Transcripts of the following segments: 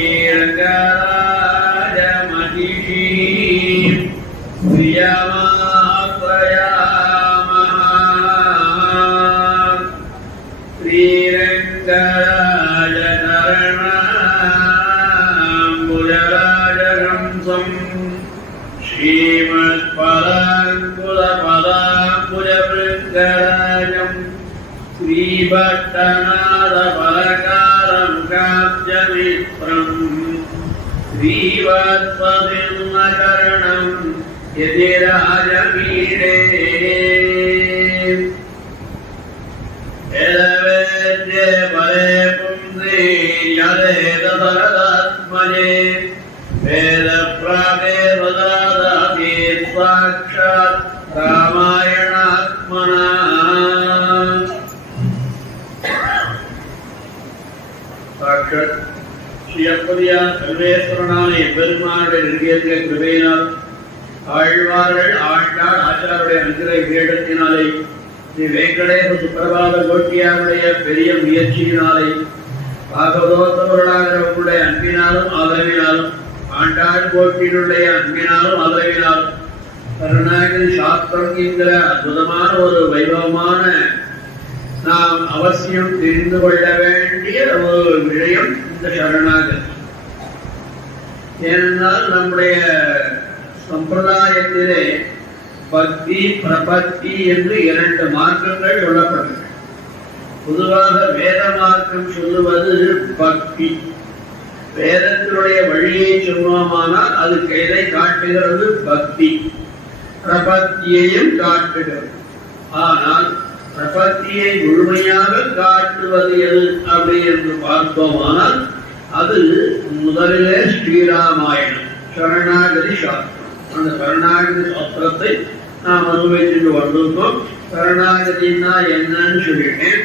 ஸ்ரீரங்கராஜமகிஷீ பிரியமாத்ரயாமஹ ஸ்ரீரங்கராஜகரணாம்புஜராஜஹம்சம் ஸ்ரீமத்பதாங்குலபதாம்புஜபிருங்கராஜம் ஸ்ரீபட்டநாதபலகாரம் காப்ஜமித்ரம் ஸ்ரீவத்ஸதிர்மகரணம் யதிராஜமீடே வேதவேத்யே பலே பும்சே யதேதபரதாத்மஜே வேதப்ராவே வதாதாதி சாக்ஷாத் ராமாயணாத்மனா சாக்ஷாத் ஸ்ரீ அப்பதியார் சர்வேஸ்வரனான பெருமானுடைய நிர்கேந்திர கிருபையினால் ஆழ்வார்கள் ஆண்டாள் ஆச்சாருடைய அனுகிரக கிரீடத்தினாலே ஸ்ரீ வெங்கடேச சுப்பிரபாத கோட்டியாருடைய பெரிய முயற்சியினாலே பாகவதோத்தவர்களாக உங்களுடைய அன்பினாலும் ஆதரவினாலும் ஆண்டாள் கோட்டியினுடைய அன்பினாலும் ஆதரவினாலும் கருணாகிரி சாஸ்திரம் என்கிற அற்புதமான ஒரு வைபவமான நாம் அவசியம் தெரிந்து கொள்ள வேண்டிய ஒரு விஷயம் இந்த சரணாகதி. ஏனென்றால் நம்முடைய சம்பிரதாயத்திலே பக்தி பிரபத்தி என்று இரண்டு மார்க்கங்கள் சொல்லப்பட்டது. பொதுவாக வேத மார்க்கம் சொல்லுவது பக்தி. வேதத்தினுடைய வழியை சொல்லுவோமானால் அதுக்கு எதை காட்டுகிறது? பக்தி. பிரபத்தியையும் காட்டுகிறது. ஆனால் பிரபத்தியை முழுமையாக காட்டுவது எது அப்படி என்று பார்த்தோமானால் அது முதலிலே ஸ்ரீராமாயணம் சரணாகதி சாஸ்திரம். அந்த சரணாகதி சாஸ்திரத்தை நாம் அனுபவிச்சுட்டு வந்திருக்கோம். சரணாகதினா என்னன்னு சொல்லிட்டேன்.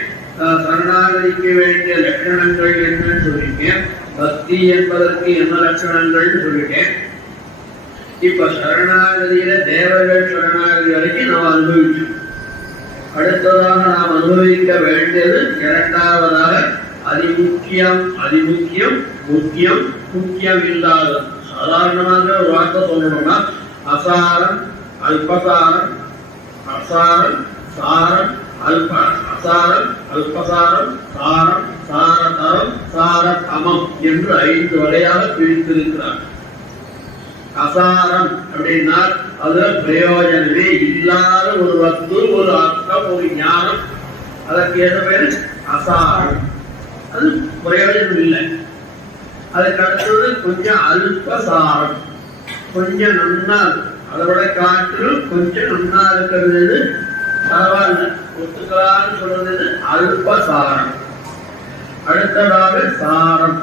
சரணாகதிக்கு வேண்டிய லட்சணங்கள் என்னன்னு சொல்லிட்டேன். பக்தி என்பதற்கு என்ன லட்சணங்கள் சொல்லிட்டேன். இப்ப சரணாகதியில தேவர்கள் சரணாகதி வரைக்கும் நாம் அனுபவிச்சோம். அடுத்ததாக நாம் அனுபவிக்க வேண்டியது இரண்டாவதாக அதிமுக்கியம். அதிமுக்கியம் முக்கியம் முக்கியம் இல்லாதது. சாதாரணமாக ஒரு வார்த்தை சொல்லணும்னா அசாரம் அல்பசாரம் அசாரம் சாரம் அல்ப அசாரம் அல்பசாரம் சாரம் சாரதரம் சாரதமம் என்று 5 வகையாக பிரித்திருக்கிறார். அசாரம் அப்படின்னா அது பிரயோஜனமே இல்லாத ஒரு வஸ்து, ஒரு அர்த்தம், ஒரு ஞானம். அதற்கு என்ன பேரு? அசாரம். அது பிரயோஜனம் இல்லை. அதுக்கு அடுத்தது கொஞ்சம் அல்பசாரம், கொஞ்சம் நன்னா, அதை விட காற்று கொஞ்சம் நன்னா இருக்கிறது, பரவாயில்ல ஒத்துக்கலான்னு சொல்றது அல்பசாரம். அடுத்ததாக சாரம்.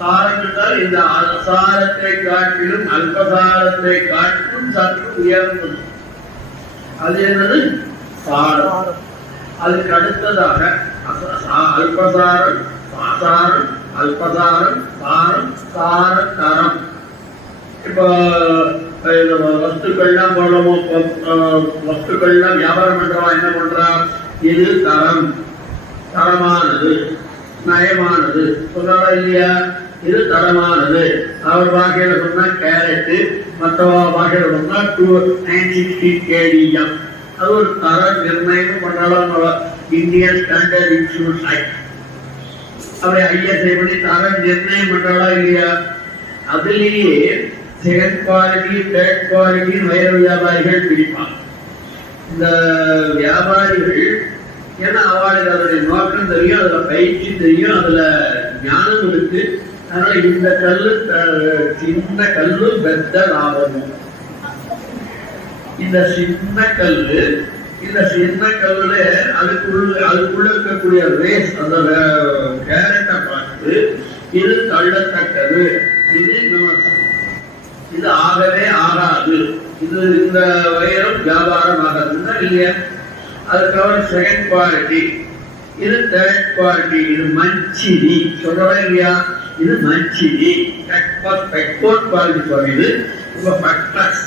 சாரம் என்றால் இந்த அசாரத்தை காட்டிலும் அல்பசாரத்தை காட்டிலும் சற்று உயர்ந்தது. அது என்னது? சாரம். அதுக்கு அடுத்ததாக அல்பசாரம், சாசாரம், அல்பசாரம், சாரம், சாரதரம். இப்போ வஸ்துக்கள்லாம் போடுறோமோ, வஸ்துக்கள்லாம் வியாபாரம் பண்றவா என்ன பண்றா? இது தரம், தரமானது, நயமானது சொல்றா இல்லையா? இது தரமானது. அவர் பாகையில சொன்னா கேரட்டு, மற்றவ பாகையில சொன்னா 290 kdm. அது ஒரு தர நிர்ணயம் பண்றாலும் இந்தியன் ஸ்டாண்டர்ட் இன்ஸ்டிடியூட் ஆக்ட் அப்படி ஐஎஸ்ஐ பண்ணி தர நிர்ணயம் பண்றாளா இல்லையா? அதுலேயே செகண்ட் குவாலிட்டி, தேர்ட் குவாலிட்டி வைர வியாபாரிகள் பிடிப்பாங்க. இந்த வியாபாரிகள் ஏன்னா அவளுக்கு அதனுடைய நோக்கம் தெரியும், அதுல பயிற்சி தெரியும், அதுல ஞானம் இருக்கு. அதனால இந்த கல்லு சின்ன கல்லு பெத்த லாபமும். இந்த சின்ன கல்லு, இந்த சின்ன கல்லுல அதுக்குள்ள இருக்கக்கூடிய ரேஸ், அந்த கேரட்டை பார்த்து இது தள்ளத்தக்கது, இது ஆகவே ஆகாது, இது இந்த வைரம் வியாபாரம் ஆகாதுன்னா இல்லையா? அதுக்கப்புறம் செகண்ட் குவாலிட்டி, இது தேர்ட் குவாலிட்டி, இது மஞ்சினி சொல்றோம் இல்லையா? இது மஞ்சினி எக்ஸ்போர்ட் குவாலிட்டி சொல்றது. இப்ப பக்டஸ்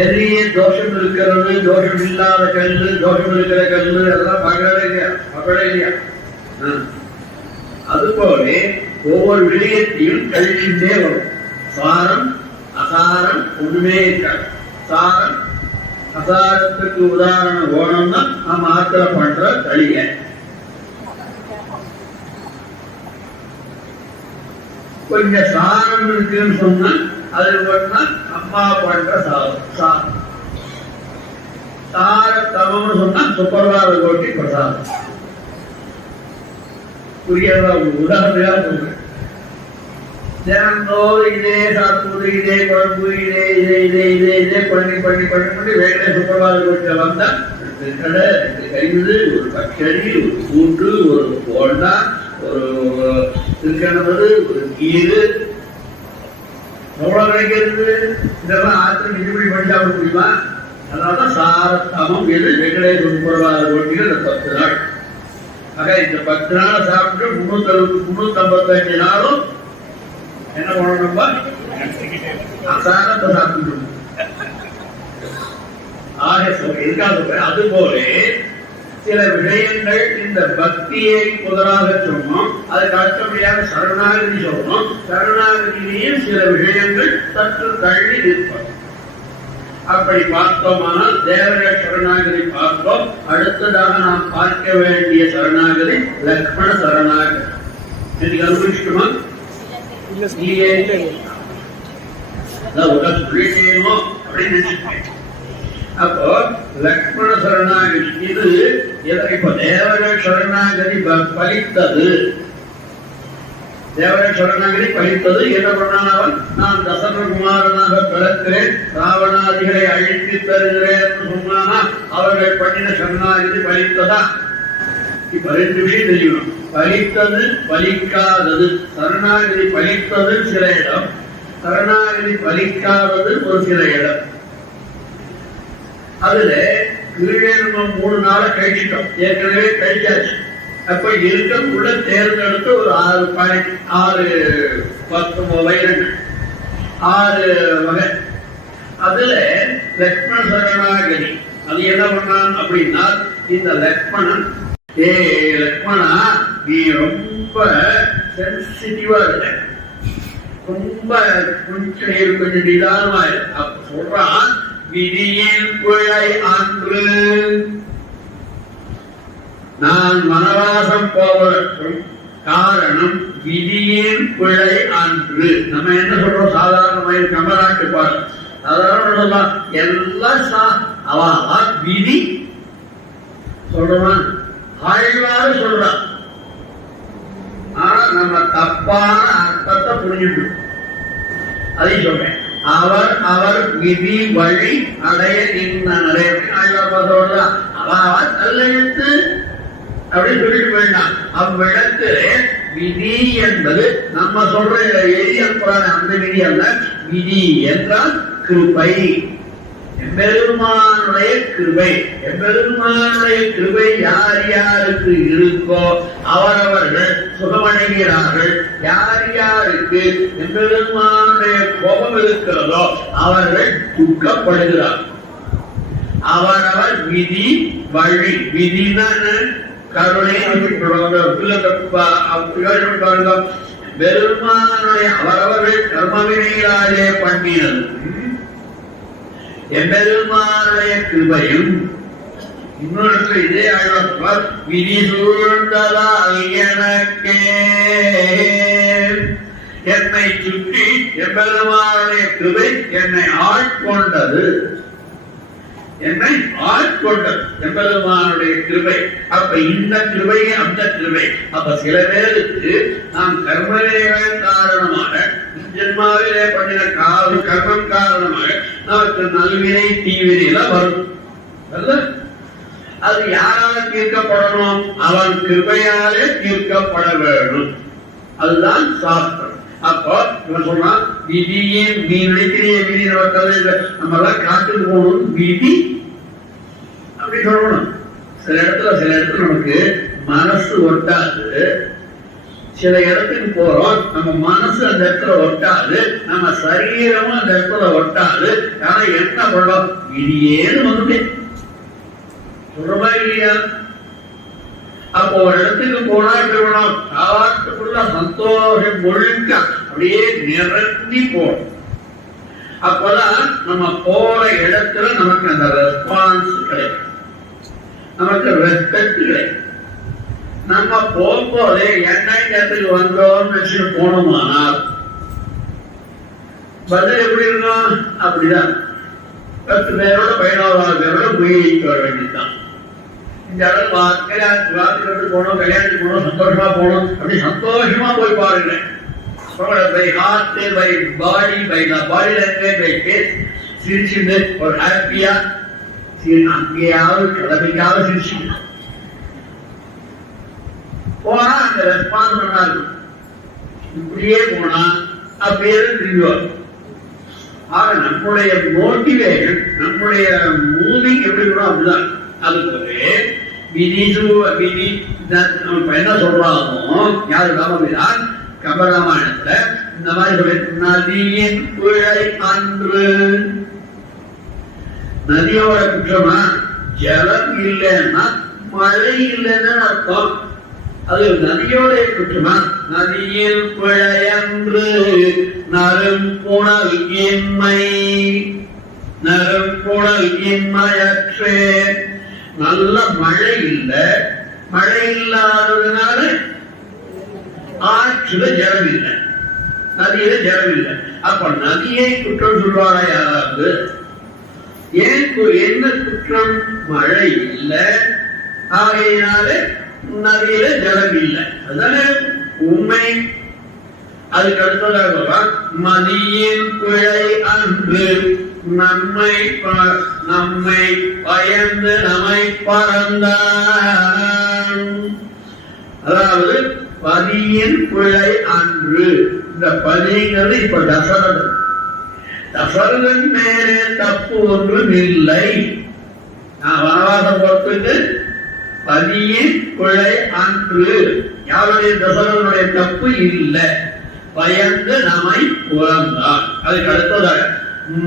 எதிரியே தோஷம் இருக்கிறது, தோஷம் இல்லாத கல்லு, தோஷம் இருக்கிற கல்லு, அதெல்லாம் பார்க்கவே இல்லையா? பார்க்கவே இல்லையா? அதுபோல ஒவ்வொரு விஷயத்தையும் கழிச்சுட்டே வரும். சாரம் அசாரம் ஒண்ணுமே இருக்காது. சாரம் அசாரத்துக்கு உதாரணம் ஓணம்னா நம்ம ஆத்திர பண்ற தளிய. கொஞ்சம் சாரம் இருக்குன்னு சொன்னா அது பண்ணா அம்மா பண்ற சாரம். சாரம் சார தமம்னு சொன்னா சுப்பரவாத கோட்டி பிரசாதம். புரியதா? உதாரணமா சொல்றேன். தினந்தோறும் இதே சாப்பிடுவது, இதே குழம்பு, இதே இதே இதே இதே இதே பண்ணி பண்ணி பண்ணி பண்ணி வேலை சுப்பரவாத கோட்டில வந்தா கடை, கழிவுது, ஒரு பச்சடி, ஒரு கூட்டு, ஒரு போண்டா, ஒரு திருக்கணவது, ஒரு கீரு எவ்வளவு கிடைக்கிறது? இதெல்லாம் ஆத்திரம் இதுபடி பண்ணி சாப்பிட முடியுமா? அதனாலதான் சாரத்தமம் எது வெங்கடேச சுப்பரவாத கோட்டில இந்த 10 நாள். ஆக இந்த 10 நாள் சாப்பிட்டு 355 நாளும் என்ன பண்ணணும்பா? அசாரத்தை சாப்பிட்டு. அதுபோல சில விஷயங்கள் இந்த பக்தியை முதலாக சொன்னோம், அதுக்கு அடுத்தபடியாக சரணாகதி சொல்லணும். சரணாகதியிலேயும் சில விஷயங்கள் சற்று தள்ளி நிற்பது. அப்படி பார்த்தோமானால் தேவர்கள் சரணாகதி பார்த்தோம். அடுத்ததாக நாம் பார்க்க வேண்டிய சரணாகதி லக்ஷ்மண சரணாகதி. இன்னைக்கு அனுபவிச்சுட்டுமா? அப்படின்னு அப்போ லக்ஷ்மண சரணாகதி இது இப்ப தேவர்கள் சரணாகதி பலித்தது. தேவரை சரணாகதி பலித்தது. என்ன பண்ணான் அவன்? நான் தசரகுமாரனாக பிறக்கிறேன், ராவணாதிகளை அழித்து தருகிறேன் சொன்னானா? அவர்கள் பண்ணின சரணாகதி பலித்ததா? இப்ப 2 விஷயம் தெரியணும். பலித்தது, பலிக்காதது. சரணாகதி பலித்தது சில இடம், சரணாகதி பலிக்காதது ஒரு சில இடம். அதுல கீழே நம்ம 3 நாளை கழிச்சிட்டோம், ஏற்கனவே கழிச்சாச்சு. அப்ப இருக்கக்குள்ள தேர்ந்தெடுத்து ஒரு 6 வயதுகள் 6 வகை. அதுல லக்ஷ்மண சரணாகதி அது என்ன பண்ணான் அப்படின்னா, இந்த லக்ஷ்மணன், ஏ லக்ஷ்மணா, நீ ரொம்ப சென்சிட்டிவா இருக்க, ரொம்ப கொஞ்சம் நிதானமா இருக்கு. அப்ப சொல்றான், விதியின் பிழை அன்று நான் வனவாசம் போவதற்கும் காரணம் விதியின் பிழை அன்று. நம்ம என்ன சொல்றோம்? சாதாரணமாக கமராட்டு பாடல் சாதாரண சொல்லலாம், எல்லாம் அவா விதி சொல்றான், ஆழ்வாறு சொல்றான். ஆனா நம்ம தப்பான அர்த்தத்தை புரிஞ்சுட்டு அதையும் சொல்றேன். அவர் விதி வழி அடைய நின்றனரே ஆழ்வார் சொல்லலாம். அவா நல்லெழுத்து அப்படின்னு சொல்லிட்டு வேண்டாம். அவ்விடத்து விதி என்பது நம்ம சொல்ற எளியன்றான அந்த விதி அல்ல. விதி என்றால் கிருபை, எம்பெருமானுடைய கிருபை. எம்பெருமானுடைய கிருபை யார் யாருக்கு இருக்கோ அவரவர்கள் சுகமடைகிறார்கள். யார் யாருக்கு எம்பெருமானுடைய கோபம் இருக்கிறதோ அவர்கள் துக்கப்படுகிறார்கள். அவரவர் விதி வழி. விதினா கருணை. பெருமானுடைய அவரவர்கள் கர்மவினைகளாலே பண்ணினது எம்பெருமானுடைய கிருபையும். இன்னொரு இதே ஆழ்வார், விதி சூழ்ந்ததால் எனக்கே, என்னை சுற்றி எம்பெருமானுடைய கிருபை என்னை ஆட்கொண்டது. என்னை ஆட்கொண்டது எம்பெருமானுடைய கிருபை. அப்ப இந்த கிருபை அந்த கிருபை. அப்ப சில பேருக்கு நாம் கர்மவினைகள் காரணமாக ஜென்மாவிலே பண்ணின கர்மம் காரணமாக நமக்கு நல்வினை தீவினையில வரும். அது யாரால் தீர்க்கப்படணும்? அவன் கிருபையாலே தீர்க்கப்பட வேண்டும். அதுதான் சாஸ்திரம். அப்போ இவன் சொல்றான், விதியே நீ நினைக்கிறிய விதி நம்ம எல்லாம் காட்டுக்கு போகணும் விதி அப்படி சொல்லணும். சில இடத்துல நமக்கு மனசு ஒட்டாது. சில இடத்துக்கு போறோம், நம்ம மனசு அந்த இடத்துல ஒட்டாது, நம்ம சரீரமும் அந்த இடத்துல ஒட்டாது. ஆனா என்ன பண்ணோம்? விதியேன்னு வந்துட்டு சொல்றமா இல்லையா? அப்போ ஒரு இடத்துக்கு போனா எப்படி வேணும், காட்டுக்குள்ள சந்தோஷம் முழுக்க அப்படியே நிரம்பி போடும். அப்பதான் நம்ம போற இடத்துல நமக்கு அந்த ரெஸ்பான்ஸ் கிடைக்கும், நமக்கு ரெஸ்பெக்ட் கிடைக்கும். நம்ம போகும்போதே என்ன இடத்துக்கு வந்தோம்னு போனோமானால் பதில் எப்படி இருக்கும், அப்படிதான் 10 பேரோட 11 பேரோட முயற்சி வர வேண்டியதுதான். இந்த அளவு வார்த்தைக்கு போனோம், கல்யாணத்துக்கு போனோம், சந்தோஷமா போனோம், அப்படி சந்தோஷமா போய் பாருங்க. by heart, by body, by the body language, by face, சிரிச்சுட்டு ஒரு ஹாப்பியா அங்கேயாவது கிளம்பிக்காவது சிரிச்சுட்டு போனா அந்த ரெஸ்பான்ஸ் நல்லா இருக்கும். இப்படியே போனா அப்படியே திரும்பி வரும். ஆக நம்முடைய மோட்டிவேஷன், நம்முடைய மூவிங் எப்படி இருக்கணும் அப்படிதான். அதுக்கு விதி என்ன சொல்றாங்க யாரு ராமபிரான் கம்பராமாயணத்துல இந்த மாதிரி சொல்லி, நதியின் குழை அன்று. நதியோட குற்றமா ஜலம் இல்லைன்னா மழை இல்லைன்னு அர்த்தம். அது நதியோட குற்றமா, நதியில் குழையன்று நறும்புணல் இன்மை, நறும்புணல் இன்மையற்றே. நல்ல மழை இல்லை, மழை இல்லாததுனால ஆற்றுல ஜலம் இல்லை, நதியில ஜலம் இல்லை. அப்ப நதியை குற்றம் சொல்வாரா யாராவது? ஏன் என்ன குற்றம்? மழை இல்லை, ஆகையினால நதியில ஜலம் இல்லை, அதுதானே உண்மை. அதுக்கு அடுத்ததாக மதியின் குழை அன்று நம்மை பயந்து நம்மை பறந்தான். அதாவது பதியின் குழை அன்று. இந்த பதிங்கிறது இப்ப தசரதன். தசரதன் மேலே தப்பு ஒன்றும் இல்லை. நான் வனவாசம் பொறுத்துக்கு பதியின் குழை அன்று யாருடைய தசரதனுடைய தப்பு இல்லை, பயந்து நம்மை புறந்தான். அதுக்கு அடுத்ததாக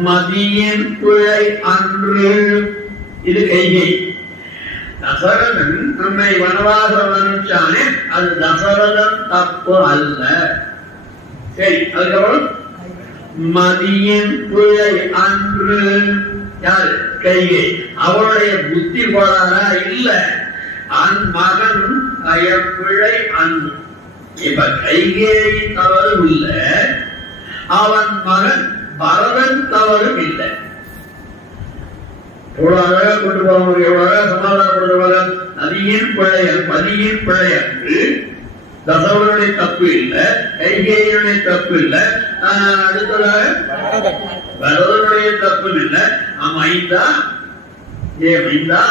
மதியின் குழை அன்று. இது கைகை. தசரதன் நம்மை வனவாசம் அனுப்பிச்சானே, அது தசரதன் தப்பு அல்ல. சரி, அதுக்கப்புறம் மதியின் குழை அன்று யாரு? கைகை. அவருடைய புத்தி போறாரா? இல்ல, மகன் பிழை அன்று. இப்ப கைகேயின் தவறும் இல்லை, அவன் மகன் பரதன் தவறும் இல்லை. எவ்வளவு அழகா கொண்டு போவாங்க, எவ்வளவு அழகா சமாதானப்படுத்துவாங்க. நதியின் பிழை, பதியின் பிழை அன்று தசவனுடைய தப்பு இல்லை, கைகேயனுடைய தப்பு இல்லை, அடுத்ததாக பரதனுடைய தப்பு இல்லை. அமைந்தா மைந்தா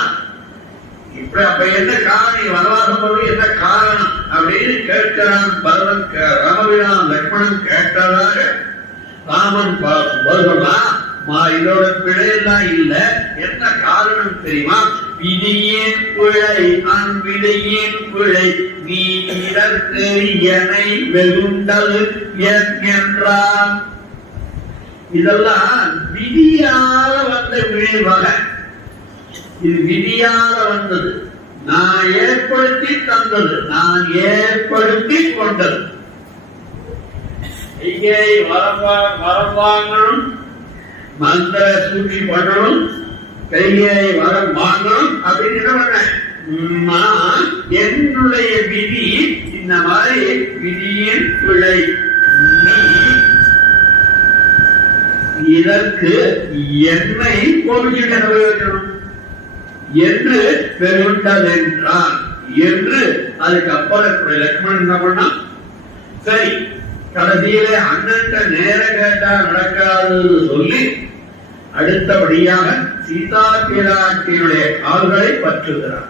இப்ப அப்ப என்ன காரணம், வனவாசம் போது என்ன காரணம் அப்படின்னு கேட்கிறான் பரதன். ராமபிரான் லக்ஷ்மணன் கேட்டதாக ராமன் சொல்றான், இதோட பிழையெல்லாம் இல்ல, என்ன காரணம் தெரியுமா? விதியின் பிழை அன்பிழையின் பிழை நீ இதற்கு என்னை வெகுண்டல் என்றான். இதெல்லாம் விதியால வந்த விளைவாக, இது விதியால வந்தது, நான் ஏற்படுத்தி தந்தது, நான் ஏற்படுத்தி கொண்டது. இங்கே வரம் வாங்கணும், மந்திர சூழ்ச்சி பண்ணணும், கையை வரம் வாங்கணும் அப்படின்னு என்ன பண்ணேன்? நான் என்னுடைய விதி இந்த மாதிரி விதியின் பிழை, இதற்கு என்னை கோபிச்சுட்டு அனுபவிக்கணும் என்று பெருண்டதென்றான் என்று. அதுக்கப்புறம் லக்ஷ்மணன் என்ன பண்ணா, சரி கடைசியிலே அண்ணன் நேர கேட்டா நடக்காது சொல்லி அடுத்தபடியாக சீதா பிராட்டியுடைய கால்களை பற்றுகிறார்.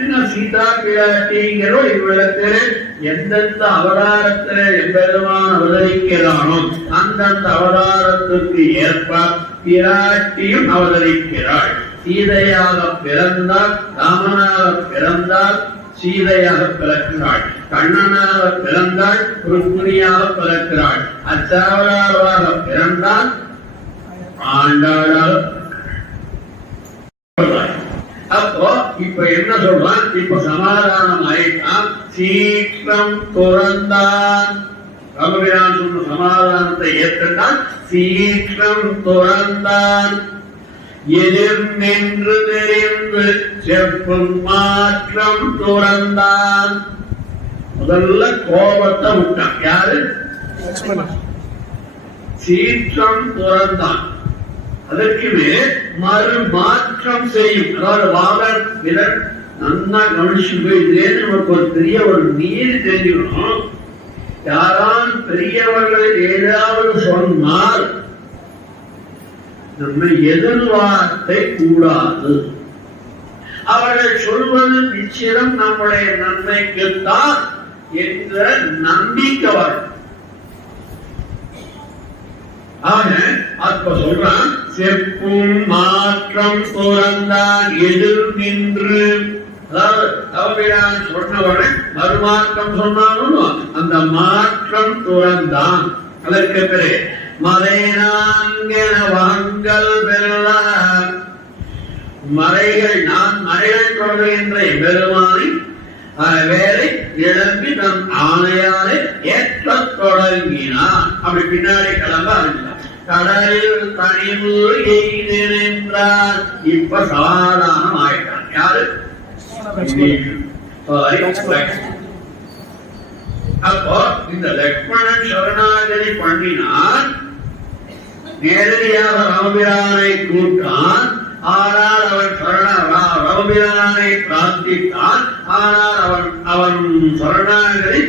என்ன சீதா பிராட்டிங்கிறோ இவ்விடத்திலே எந்தெந்த அவதாரத்திலே எம்பெருமான் அவதரிக்கிறானோ அந்தந்த அவதாரத்திற்கு ஏற்ப பிராட்டியும் அவதரிக்கிறாள். சீதையாக பிறந்தால், ராமனாக பிறந்தால் சீதையாக பிறக்கிறாள், கண்ணனாக பிறந்தால் ருக்மிணியாக பிறக்கிறாள், அச்சாவதாரமாக பிறந்தால் ஆண்டாளாக. அப்போ இப்ப என்ன சொல்றான்? இப்ப சமாதானம் ஆயிட்டான். சீக்கிரம் துறந்தான். ராமபிரான் சொன்ன சமாதானத்தை ஏற்றான். சீக்கிரம் துறந்தான். எதிர் நின்று தெரிந்து செப்பும் மாற்றம் துறந்தான். முதல்ல கோபத்தை விட்டான். யாரு? சீற்றம் துறந்தான். அதற்கு மறு மாற்றம் செய்யும். அதாவது வாகன் விலன் நன்னா கவனிச்சு போயிட்டே நமக்கு ஒரு பெரிய ஒரு நீர் தெரிஞ்சுக்கணும். யாரால் பெரியவர்கள் ஏதாவது சொன்னால் நம்மை எதிர்வார்த்தை கூடாது. அவர்கள் சொல்வது நிச்சயம் நம்முடைய நன்மைக்குத்தான் என்ற நம்பிக்கை வரும். ஆக அப்ப சொல்றான், செப்பும் மாற்றம் துறந்தான். எதிர் நின்று, அதாவது அவபிரான் சொன்னவரை மறுமாற்றம் சொன்னாலும் அந்த மாற்றம் துறந்தான். அதற்கு பிறகு மறை நான்கென வாங்கல் பெறலாம். மறைகள் நான் மறைகள் தொடர்கின்ற பெருமானை வேலை இழம்பி தன் ஆணையாலே ஏற்ற தொடங்கினான். அப்படி பின்னாடி கிளம்ப ஆரம்பிச்சான். கடலில் தனிவு எய்திருந்தார். இப்ப சாதாரணம் ஆயிட்டான். யாரு? அப்போ இந்த லக்ஷ்மணன் சரணாகதி பண்ணினான். நேரடியாக ராமபிரானை கூட்டான். ஆனால் அவன் ராமபிரானை பிரார்த்தித்தான். ஆனால் அவன் சரணாகதி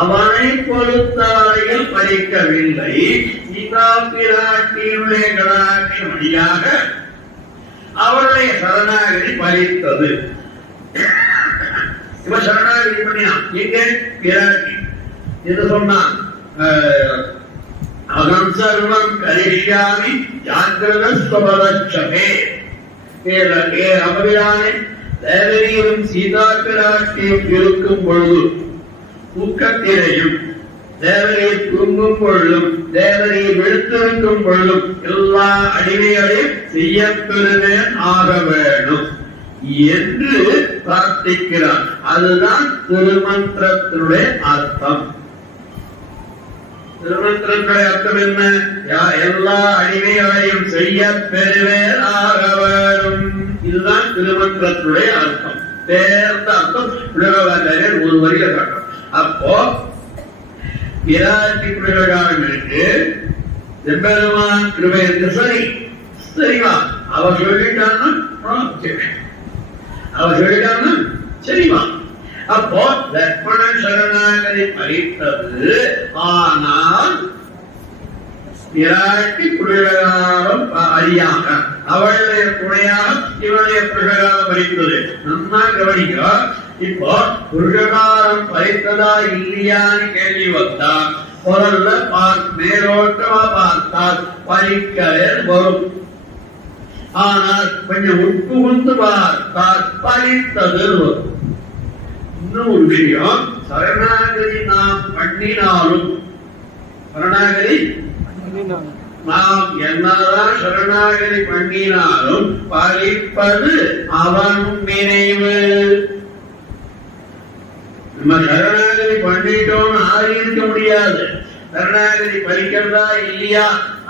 அவனை பொறுத்தவரையில் பலிக்கவில்லை. சீதா பிராட்டியுடைய கடாட்சமடியாக அவருடைய சரணாகதி பலித்தது. இவன் சரணாகதி பண்ணினான். எங்க? பிராட்டி என்று சொன்னான். அகம் சர்வம் கரிஷ்யாமி ஜாக்கிரத ஸ்வபலட்சமே. ராமபிரானே, தேவரீரும் சீதா பிராட்டியும் இருக்கும் பொழுது, தூக்கத்திலையும் தேவரீர் தூங்கும் பொழுதும், தேவரீர் விழுத்திருக்கும் பொழுதும் எல்லா அடிமைகளையும் செய்யப்பெறுவேன் ஆக வேணும் என்று பிரார்த்திக்கிறார். அதுதான் திருமந்திரத்தினுடைய அர்த்தம். திருமந்திரத்தினுடைய அர்த்தம் என்ன? எல்லா அடிமைகளையும் செய்ய பெறுவேன் ஆக வேணும். இதுதான் திருமந்திரத்தினுடைய அர்த்தம். தேர்ந்த அர்த்தம் உலகவாச்சாரியர் ஒரு வரியில காட்டும். அப்போ பிராட்டி பிரகாரம் இருக்கு, எம்பெருமான் கிருபை இருக்கு. சரி, சரிவா, அவ சொல்லிட்டான்னா சரிவா. அப்போ லக்ஷ்மணன் சரணாகதி பறித்தது. ஆனால் பிராட்டி பிரகாரம் அறியாக அவளுடைய துணையாக இவனுடைய பிரகாரம் பறித்தது. நன்னா கவனிக்கிறார். இப்போ புருஷகாரம் பறித்ததா இல்லையான்னு கேள்வி வந்தா முதல்ல மேலோட்டமா பார்த்தால் பறிக்கவே வரும். ஆனால் கொஞ்சம் உட்புகுந்து பார்த்தால் பறித்தது வரும். இன்னும் ஒரு விஷயம், சரணாகதி நாம் பண்ணினாலும், சரணாகதி நாம் என்னதான் சரணாகதி பண்ணினாலும் பறிப்பது அவன் நினைவு. நம்ம சரணாகதி பண்ணிட்டோம் ஆறி இருக்க முடியாது. சரணாகதி பலிக்கிறதா இல்லையா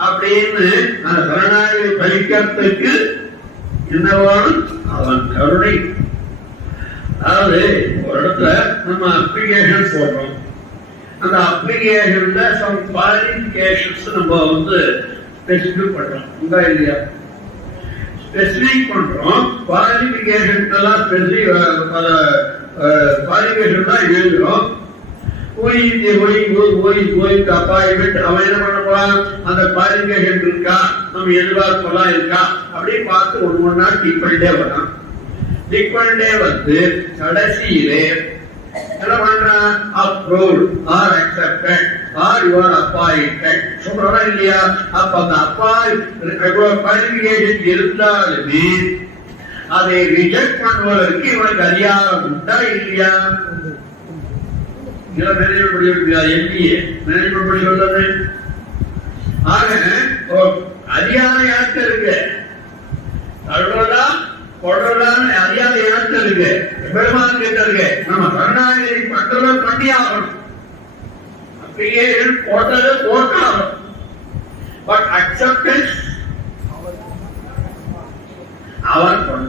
அப்படின்னு அந்த சரணாகதி பலிக்கிறதுக்கு என்ன வேணும்? அவன் கருணை. அதாவது ஒரு இடத்துல நம்ம அப்ளிகேஷன் போடுறோம். அந்த அப்ளிகேஷன்ல சம் குவாலிஃபிகேஷன்ஸ் நம்ம ஸ்பெசிஃபிக் பண்றோம். உண்டா இல்லையா? ஸ்பெசிஃபிக் பண்றோம். குவாலிஃபிகேஷன் எல்லாம் குவாலிஃபிகேஷன் தான் எழுதுறோம். அப்பாயின்மெண்ட் அவன் என்ன பண்ண அந்த குவாலிஃபிகேஷன் இருக்கா, நம்ம எதிர்பார்ப்பெல்லாம் இருக்கா அப்படின்னு பார்த்து ஒண்ணு டிக் பண்ணிட்டே வரான். டிக் பண்ணிட்டே வந்து கடைசியிலே என்ன பண்றான்? Approved or accepted or you are appointed சொல்றா இல்லையா? அப்ப அந்த குவாலிஃபிகேஷன் இருந்தாலுமே அதை ரிஜெக்ட் பண்ணுவதற்கு இவனுக்கு அதிகாரம் உண்டா இல்லையா? அதிகாரம் யாருக்கு இருக்கு? சொல்றதா கொள்றதான அறியாத இடத்துல இருக்கு, பெருமான் கிட்ட இருக்கு. நம்ம சரணாகதி பண்றத பண்ணி ஆகணும். அப்படியே போட்டது போட்டாகணும். பட் அக்செப்டன்ஸ் அவன் பண்ண,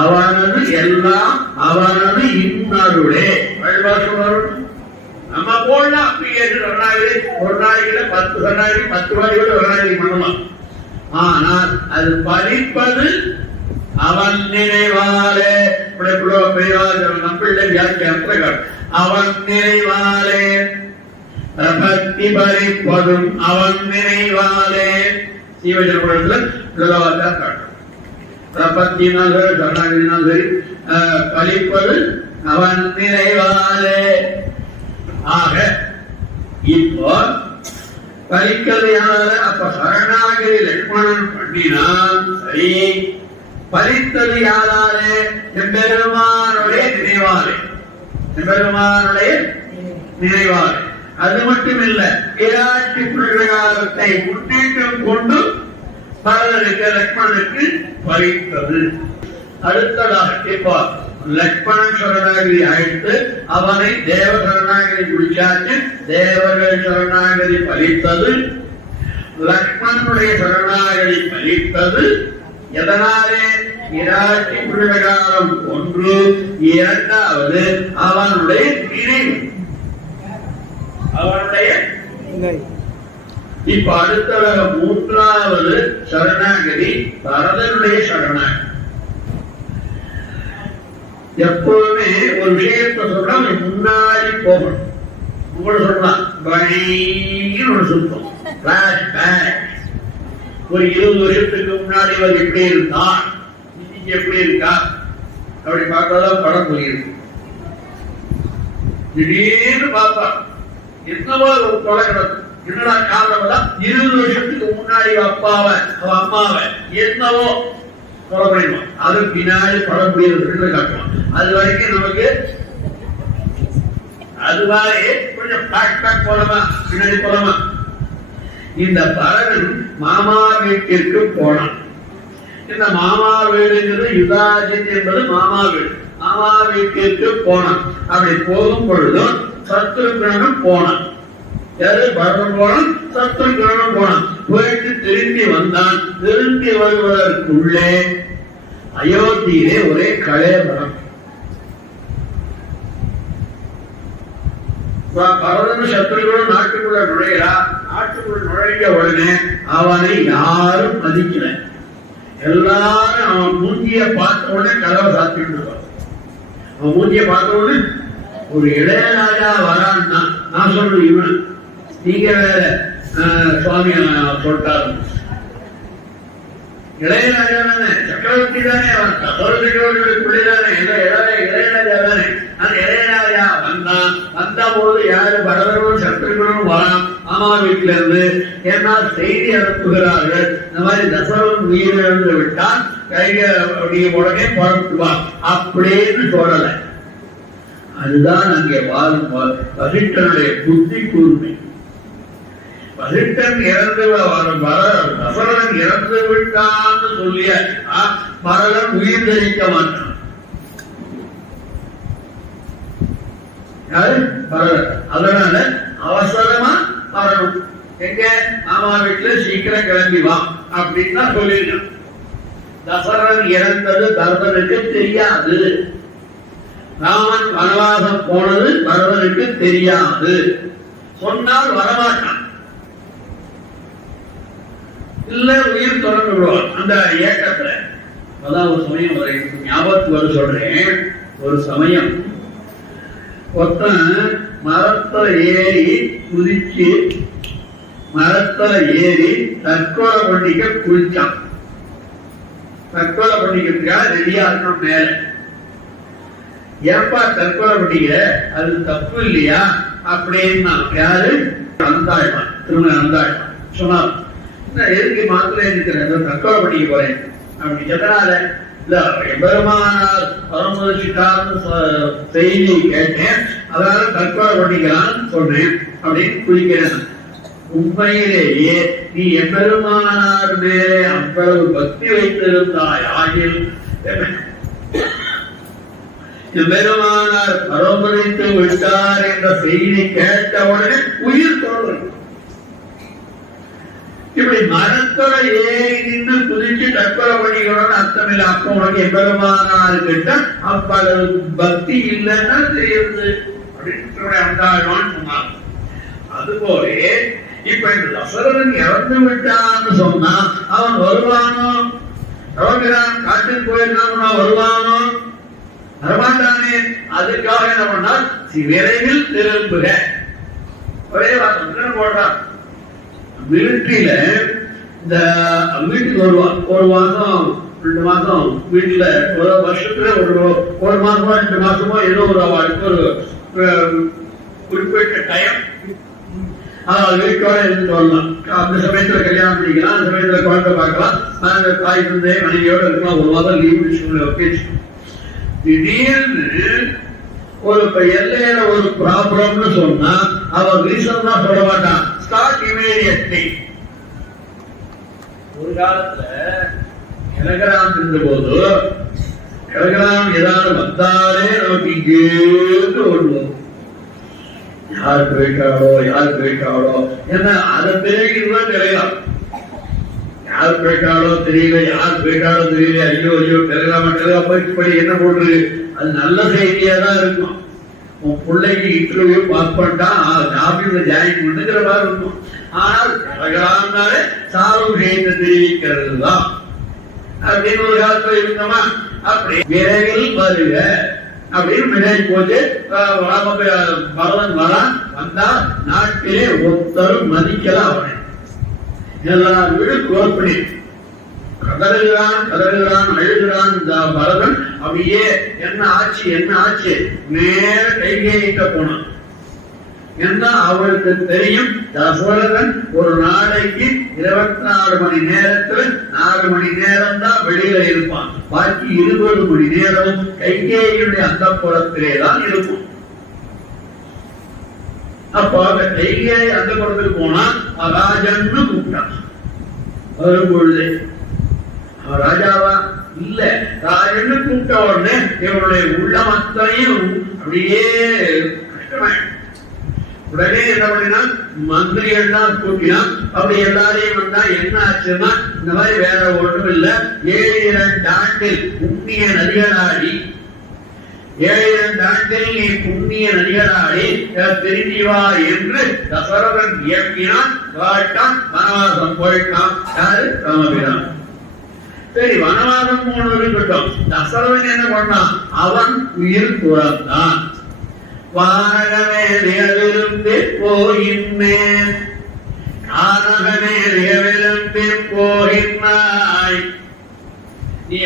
அவனது எல்லாம் அவனது இன்னருளே. நம்ம போடலாம் அப்படியே சரணாகதி. ஒரு நாளைக்கு 10 சரணாகதி 10 வாரியோட சரணாகதி பண்ணலாம். ஆனால் அது பலிப்பது அவன் நினைவாலே. நம்மள வியாக்கியானத்தில் அவன் நினைவாலே பக்தி பலிப்பதும் அவன் நினைவாலே. சீவஜனத்தில் பிரபத்தினால் சரி சரணாகதினால் சரி பலிப்பது அவன் நினைவாலே. ஆக இப்போ பலிக்கிறது யாரால? அப்ப சரணாகதி லட்சுமணன் பண்ணினான் சரி. பலித்தது யாராலே? எம்பெருமானுடைய நினைவாலே. எம்பெருமானுடைய நினைவாலே. அது மட்டும் இல்ல, விராட்டி பிரகாரத்தை முன்னேற்றம் கொண்டு பரதனுக்கு லட்சுமணனுக்கு பலித்தது. அடுத்ததாக இப்போ லட்சுமணன் சரணாகதி அழைத்து அவனை தேவ சரணாகதி குடிச்சாச்சு. தேவர்கள் சரணாகதி பலித்தது. லட்சுமணனுடைய சரணாகதி பலித்தது எதனாலே? விராட்டி பிரகாரம் ஒன்று. இரண்டாவது அவனுடைய நினைவு, அவனுடைய. இப்ப அடுத்ததாக மூன்றாவது சரணாகதி பரதனுடைய சரணாகதி. எப்போதுமே ஒரு விஷயத்தை சொல்றா முன்னாடி போகணும். உங்களை சொல்லலாம் ஒரு சுத்தம் பிளாஷ்பேக். ஒரு 20 வருஷத்துக்கு முன்னாடி அவர் எப்படி இருந்தான், இன்னைக்கு எப்படி இருக்கா அப்படி பார்த்தாதான் படம் போயிருக்கு. திடீர்னு பார்த்தா என்னவோ ஒரு கொலை கிடக்கும். என்னடா காரணம் தான்? 20 வருஷத்துக்கு முன்னாடி அப்பாவை அவன் அம்மாவை என்னவோ கொலை பண்ணிடுவான். அதுக்கு பின்னாடி படம் முடியறது காட்டுவான். அது வரைக்கும் நமக்கு அது மாதிரி கொஞ்சம் பேக் போலமா பின்னாடி போலமா. இந்த பரதன் மாமா வீட்டிற்கு போனான். இந்த மாமா வீடுங்கிறது யுதாஜித் என்பது மாமா வீடு. மாமா வீட்டிற்கு போனான். அப்படி போகும் பொழுதும் சத்ருகனும் போனான். யாரு? பரதன் போனான், சத்ருகனும் போனான். போயிட்டு திரும்பி வந்தான். திரும்பி வருவதற்குள்ளே அயோத்தியிலே ஒரே கலேபரம். பரதன் சத்ருகனும் நாட்டுக்குள்ள நுழைகிறா. நாட்டுக்குள்ள நுழைஞ்ச உடனே அவனை யாரும் மதிக்கல. எல்லாரும் அவன் மூஞ்சிய பார்த்த உடனே கதவை சாத்திட்டு. அவன் மூஞ்சிய பார்த்த உடனே ஒரு இளையராஜா வரான்னா நான் சொல்றேன், இவன் நீங்க வேற சுவாமி சொல்லிட்டாரு. இளையராஜா தானே, சக்கரவர்த்தி தானே, அவன் சக்கரவர்த்தியோட பிள்ளைதானே, இளையராஜா தானே. அந்த இளையராஜா வந்தான். வந்த போது யாரு? பரதனும் சத்ருகனும் வரான் மாமா வீட்டில இருந்து. ஏன்னா செய்தி அனுப்புகிறார்கள், இந்த மாதிரி தசரன் உயிரிழந்து விட்டால் கைக அப்படியே உடனே புறப்பட்டுவான் அப்படின்னு சொல்லல. அதுதான் அங்கே வாழும் வசிஷ்டனுடைய புத்தி கூர்மை. வசிஷ்டன் இறந்து தசரன் இறந்து விட்டான்னு சொல்லிய பரதன் உயிர் தரிக்க மாட்டான். யாரு? பரதன். அதனால அவசரமா வரணும். எங்க? மாமா வீட்டுல சீக்கிரம் கிளம்பி வா அப்படின்னு தான் சொல்லிருக்கான். தசரன் இறந்தது பரதனுக்கு தெரியாது. ராமன் வனவாசம் போனது பரதனுக்கு தெரியாது. சொன்னால் வரமாட்டான், இல்ல உயிர் தொடர்ந்து விடுவான் அந்த ஏக்கத்துல. அதான் ஒரு சமயம் ஞாபகத்துக்கு வர சொல்றேன். ஒரு சமயம் ஒருத்தன் மரத்துல ஏறி குதிச்சு மரத்துல ஏறி தற்கொலை பண்ணிக்க குளிச்சான். தற்கொலை பண்ணிக்கிறதுக்காக ரெடியா இருக்கணும் மேல. ஏப்பா தற்கொலை பண்ணிக்கிற, அது தப்பு இல்லையா அப்படின்னு யாரு? அந்தாழ்வான், திருமண அந்தாழ்வான் சொன்னார். எதுக்கு மாத்திரை இருக்கிறேன், தற்கொலை பண்ணிக்க போறேன் அப்படி எதனால? இல்ல எம்பெருமானார் பரமசிட்டார்னு செய்தி கேட்டேன், அதனால தற்கொலை பண்ணிக்கலான்னு சொன்னேன் அப்படின்னு குளிக்கிறேன். உண்மையிலேயே நீ எம்பெருமானார் மேலே அவ்வளவு பக்தி வைத்திருந்தாய் ஆகில் எம்பெருமானார் பரோபரித்து விட்டார் என்ற செய்தி கேட்டவுடனே உயிர் தோன்றும். இப்படி மரத்தோட ஏறி நின்று குதிச்சு தற்கொலை பண்ணிக்கணும்னு அர்த்தம் இல்லை. அப்ப உனக்கு எம்பெருமானார் கிட்ட அவ்வளவு பக்தி இல்லைன்னா தெரியுது அப்படின்னு அந்தாழ்வான் சொன்னார். அதுபோல இப்ப இந்த தசரதன் இறந்து விட்டான்னு சொன்னா அவன் வருவானோ? ரவகிறான் காட்டுக்கு போயிருக்கான், வருவானோ? வரமாட்டானே. அதுக்காக என்ன பண்ணால் விரைவில் திரும்புக ஒரே வாசம் போடுறான். மிலிட்டரியில இந்த வீட்டுக்கு வருவான், ஒரு மாசம் 2 மாசம் வீட்டுல, ஒரு வருஷத்துல ஒரு மாசமோ 2 மாசமோ ஏதோ ஒரு அவளுக்கு ஒரு குறிப்பிட்ட டைம் வீட்டோட இருந்து வரலாம். அந்த சமயத்துல கல்யாணம் பண்ணிக்கலாம், அந்த சமயத்துல குழந்தை பார்க்கலாம், தாய் தந்தை மனைவியோட இருக்கலாம். ஒரு மாதம் லீவ் திடீர்னு ஒரு எல்லையில ஒரு ப்ராப்ளம்னு சொன்னா அவன் ரீசன் தான் சொல்ல மாட்டான். Start immediately. ஒரு காலத்துல டெலகிராம் இருந்த போது டெலகிராம் ஏதாவது வந்தாலே நமக்கு இங்கேருந்து ஓடுவோம். யார் போயிட்டாளோ ஏன்னா அதை தெரிவிக்கிறதுதான் டெலகிராம். யார் போயிட்டாளோ தெரியல, யார் போயிட்டாளோ தெரியல, ஐயோ டெலகிராம் போயிட்டு என்ன போடுறது? அது நல்ல செய்தியா தான் இருக்கும். உன் பிள்ளைக்கு இன்டர்வியூ பாஸ் பண்ணிட்டா ஆபீஸ்ல ஜாயின் பண்ணுங்கிற மாதிரி இருக்கும். ஆனால் டெலகிராம்னாலே சாவு விஷயத்தை தெரிவிக்கிறது தான் அப்படின்னு ஒரு காலத்துல இருந்தோமா? அப்படி விரைவில் வருக அப்படின்னு மெசேஜ் போச்சு. பரதன் வரான், வந்தா நாட்டிலே ஒருத்தரும் மதிக்கலாம். அவனை எல்லா வீடு க்ளோஸ் பண்ணி கதறுகிறான் அழுகிறான். பரதன் அப்படியே என்ன ஆச்சு மேல கைகேயிட்ட போனான். ஏன்னா அவளுக்கு தெரியும் தசரதன் ஒரு நாளைக்கு 24 மணி நேரத்துல 4 மணி நேரம் தான் வெளியில இருப்பான். பாக்கி 20 மணி நேரமும் கைகேயினுடைய அந்த புறத்திலே தான் இருக்கும். அப்ப அந்த கைகேயி அந்த புறத்துக்கு போனா ராஜன்னு கூப்பிட்டான். வரும் பொழுது அவன் ராஜாவா இல்ல, ராஜன்னு கூப்பிட்ட உடனே இவனுடைய உள்ளம் அத்தனையும் அப்படியே கஷ்டமாயிடும். உடனே என்ன பண்ணினா மந்திரிகள் தான் கூட்டினான். அப்படி எல்லாரையும் வந்தா என்ன ஆச்சுன்னா இந்த மாதிரி வேற ஒன்றும் இல்ல, 7 ஆண்டில் புண்ணிய நதிகளாடி 7 ஆண்டில் நீ புண்ணிய நதிகளாடி திரும்பி வா என்று தசரதன் இயக்கினான். காட்டான், வனவாசம் போயிட்டான். யாரு? ராமபிரான். சரி, வனவாசம் போனது இருக்கட்டும். தசரதன் என்ன பண்ணான்? அவன் உயிர் துறந்தான். வானகமேலிருந்து போகின்றேன், கானகமேலிருந்து போகின்றாய். நீ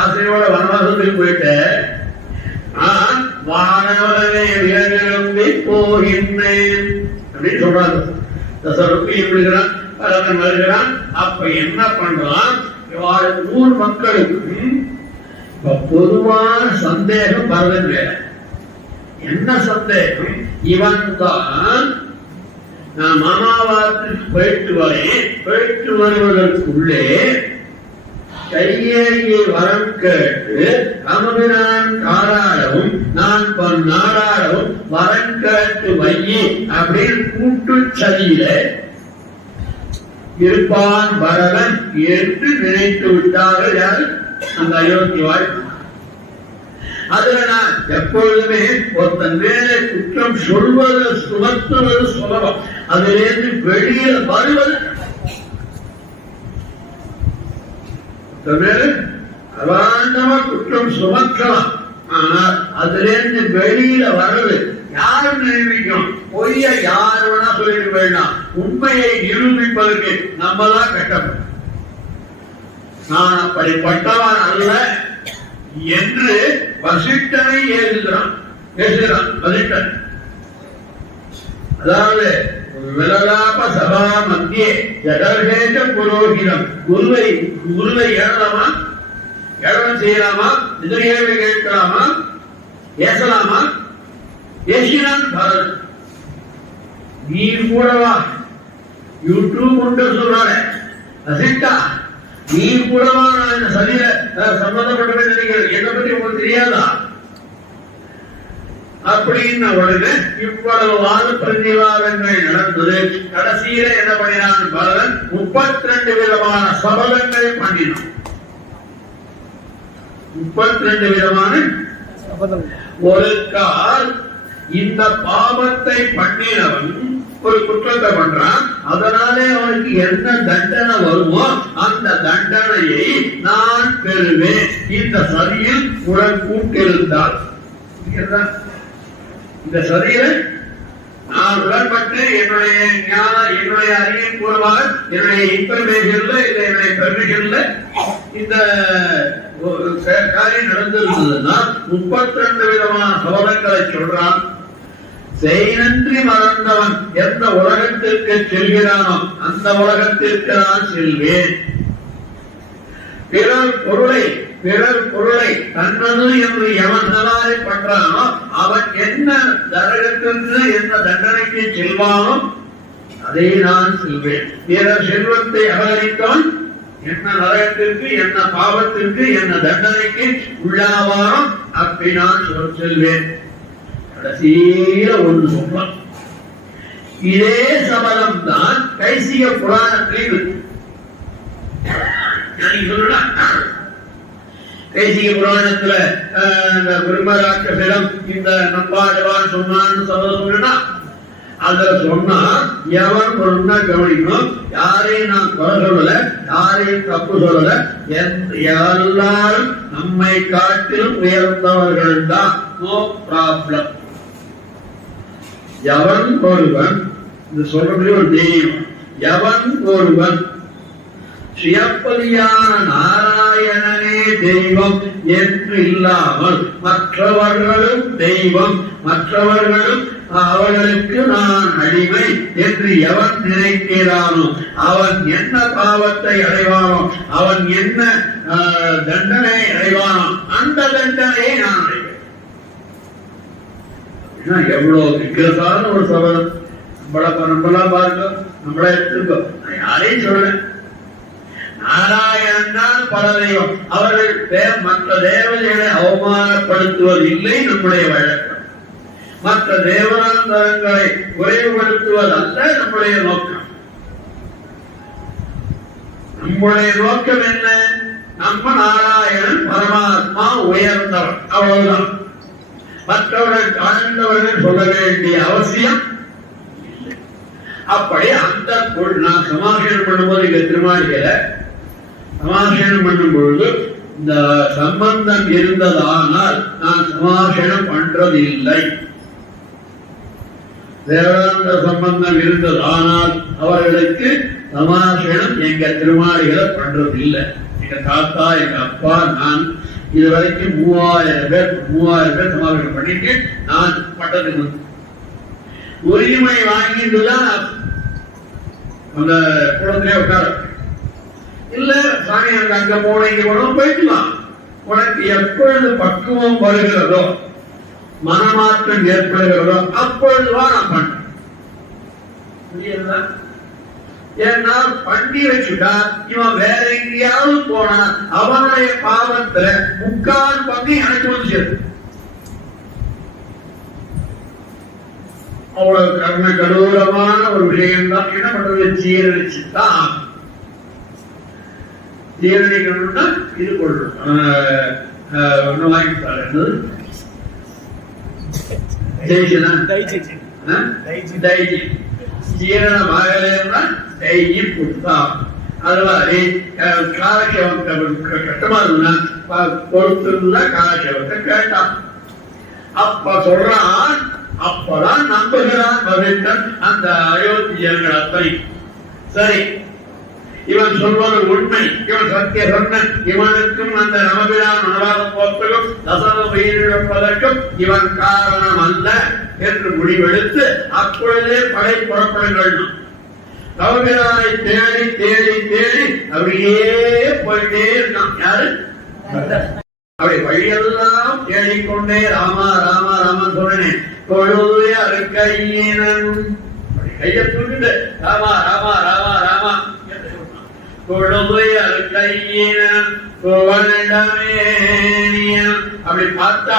ஆசையோட வனவாசத்துக்கு போயிட்ட, நான் வானகமேலிருந்து போகின்றேன் அப்படின்னு சொல்றாங்க. தசரதன் எப்படிங்கிறான்? பரதன் வருகிறான். அப்ப என்ன பண்றான்? ஊர் மக்களுக்கு பொதுவான சந்தேகம் பரதன் வேற. என்ன சந்தேகம்? இவன் தான் நான் மாமாவாரத்துக்கு போயிட்டு வருவதற்குள்ளே கையேயை வரம் கேட்டு ராமபிரான் காராடவும் நான் நாடாடவும் வரம் கேட்டு வையி அப்படின்னு கூட்டு சதியில இருப்பான் பரதன் என்று நினைத்து விட்டார்கள். யாரு? அந்த அயோத்தி வாழ்க்கை. அதுல நான் எப்பொழுதுமே ஒருத்தன் மேலே குற்றம் சொல்வது சுமத்துவது சுலபம், அதிலிருந்து வெளியில் வருவது அவாண்டமா குற்றம் சுமக்கலாம். ஆனால் அதிலிருந்து வெளியில வர்றது யாரு நிரூபிக்கும்? பொய்ய யாரு வேணா சொல்லிட்டு போயிடலாம். உண்மையை நிரூபிப்பதற்கு நம்ம தான் கட்டப்படும். நான் அப்படிப்பட்டவன் அல்ல என்று வசிஷ்டனை எழுதுகிறான் வசிஷ்டன். அதாவது விலலாப சபா மத்தியே ஜடர்கேஜ புரோகிதம். குருவை ஏழலாமா? ஏழம் செய்யலாமா? எதிரிகேள்வி கேட்கலாமா? ஏசலாமா? ஏசினான் பரதன். நீ கூடவா யூடியூப் உண்டு சொல்றாங்க அசிட்டா நீ கூடவா நான் இந்த சதியில சம்பந்தப்பட்டவன் நினைக்கிறேன் என்னை பற்றி உங்களுக்கு தெரியாதா அப்படின்னு உடனே இவ்வளவு வாத பிரதிவாதங்கள் நடந்தது. கடைசியில என்ன பண்ணினான் பரதன் 32 விதமான சபதங்கள் பண்ணினான். 32 விதமான ஒரு கால் இந்த பாவத்தை பண்ணினவன் ஒரு குற்றத்தை பண்றான். அதனாலே அவனுக்கு என்ன தண்டனை வருமோ அந்த தண்டனையை நான் பெறுவேன். இந்த சதியில் உடன் கூட்டிருந்தால் இந்த சதியில நான் உடன்பட்டு என்னுடைய ஞான என்னுடைய அறிவின் பூர்வமாக என்னுடைய இன்ஃபர்மேஷன்ல என்னுடைய பெர்மிஷன்ல இந்த காரியம் நடந்திருந்ததுன்னா 32 விதமான சபதங்களை சொல்றான். செய்நன்றி மறந்தவன் எந்த உலகத்திற்கு செல்கிறானோ அந்த உலகத்திற்கு நான் செல்வேன். பிறர் பொருளை தன்னது என்று எவன் நலாய் பண்றானோ அவன் என்ன நரகத்திற்கு என்ன தண்டனைக்கு செல்வானோ அதை நான் செல்வேன். பிறர் செல்வத்தை அபகரித்தான் என்ன நரகத்திற்கு என்ன பாவத்திற்கு என்ன தண்டனைக்கு உள்ளாவானோ அப்படி நான் செல்வேன். கடைசியில ஒன்று சொல்றான். இதே சபதம் தான் கைசிக புராணத்தில் இருக்கு. கைசிக புராணத்துல பிரம்மராட்சசிடம் இந்த நம்பாடுவான் சொன்னான்னு சபதம் அதுல சொன்னா எவன் ஒண்ணா கவனிக்கணும். யாரையும் நான் குறை சொல்லல, யாரையும் தப்பு சொல்லல. எல்லாரும் நம்மை காட்டிலும் உயர்ந்தவர்கள் தான். No problem. எவன் ஒருவன் இது சொல்றது ஒரு தெய்வம். எவன் ஒருவன் சிவப்பதியான நாராயணனே தெய்வம் என்று இல்லாமல் மற்றவர்களும் தெய்வம், மற்றவர்களும் அவர்களுக்கு நான் அடிமை என்று எவன் நினைக்கிறானோ அவன் என்ன பாவத்தை அடைவானோ அவன் என்ன தண்டனை அடைவானோ அந்த தண்டனையை நான் அடைவேன். எவ்வளவு விக்கிரசான ஒரு சபதம். நம்மளா பாருங்க, நம்மள எடுத்துக்கோ. நான் யாரையும் சொல்றேன். நாராயணன் தான் பல தெய்வம். அவர்கள் மற்ற தேவதைகளை அவமானப்படுத்துவதில்லை நம்முடைய வழக்கம். மற்ற தேவதாந்தரங்களை குறைவுபடுத்துவதல்ல நம்முடைய நோக்கம். நம்முடைய நோக்கம் என்ன? நம்ம நாராயணன் பரமாத்மா உயர்ந்தவர், அவ்வளவுதான். மற்றவர்கள் தாழ்ந்தவர்கள் சொல்ல வேண்டிய அவசியம் இல்லை. அப்படி அந்த நான் சமாசனம் பண்ணும்போது இங்க திருமாளிகளை சமாசனம் பண்ணும் பொழுது இந்த சம்பந்தம் இருந்ததானால் நான் சமாசனம் பண்றது இல்லை. தேவானந்த சம்பந்தம் இருந்ததானால் அவர்களுக்கு சமாசனம் எங்க திருமாளிகளை பண்றது இல்லை. எங்க தாத்தா, எங்க அப்பா, நான் இதுவரைக்கும் 3000 பேர் சமாதானம் பண்ணிட்டு நான் பட்டத்துக்கு உரிமை வாங்கிட்டுதான் அந்த குளத்திலே உட்கார இல்ல. சாமி எனக்கு அங்க போன இங்க போனோம் போயிட்டுலாம். உனக்கு எப்பொழுது பக்குவம் வருகிறதோ மனமாற்றம் ஏற்படுகிறதோ அப்பொழுதுவா நான் பண்றேன். ஏன்னா பண்ணி வச்சுட்டா இவன் வேற எங்கேயாவது போனா அவனுடைய பாவத்துல 3/4 பங்கு எனக்கு வந்து சேரும். அவ்வளவு கர்ண கடூரமான ஒரு விஷயம் தான். என்ன பண்றது? ஜீரணிச்சுதான். ஜீரணிக்கணும்னா இது கொள்ளணும். ஒண்ணு வாங்கிட்டாரு ஜீரணமாகலன்னா தைஜி புத்தா. அது மாதிரி காலட்சேபம் கஷ்டமா இருந்தா பொறுத்திருந்தா காலட்சேபத்தை கேட்டான். அப்ப சொல்றான். அப்பதான் நம்புகிறான் வசிஷ்டன் அந்த அயோத்தியர்கள் அத்தனை. சரி, இவன் சொல்வது உண்மை, இவன் சத்திய சொன்னன், இவனுக்கும் அந்த நமபிரான் உணவாத போக்கும் தசன உயிரிழப்பதற்கும் இவன் காரணம் அல்ல என்று முடிவெடுத்து அப்பொழுதே படை புறப்படுங்கள். நவபிரானை தேடி தேடி தேடி அப்படியே போயிட்டே இருக்கான். யாரு? அப்படி வழியெல்லாம் தேடிக்கொண்டே ராமா ராமா ராமன் சொன்னேன். தொழுது அருக்கையினன் கையை தூக்கிட்டு ராமா ராமா ராமா ராமா தொழுதுயர் கையினம் துவண்டமேனியம் அப்படி பார்த்தா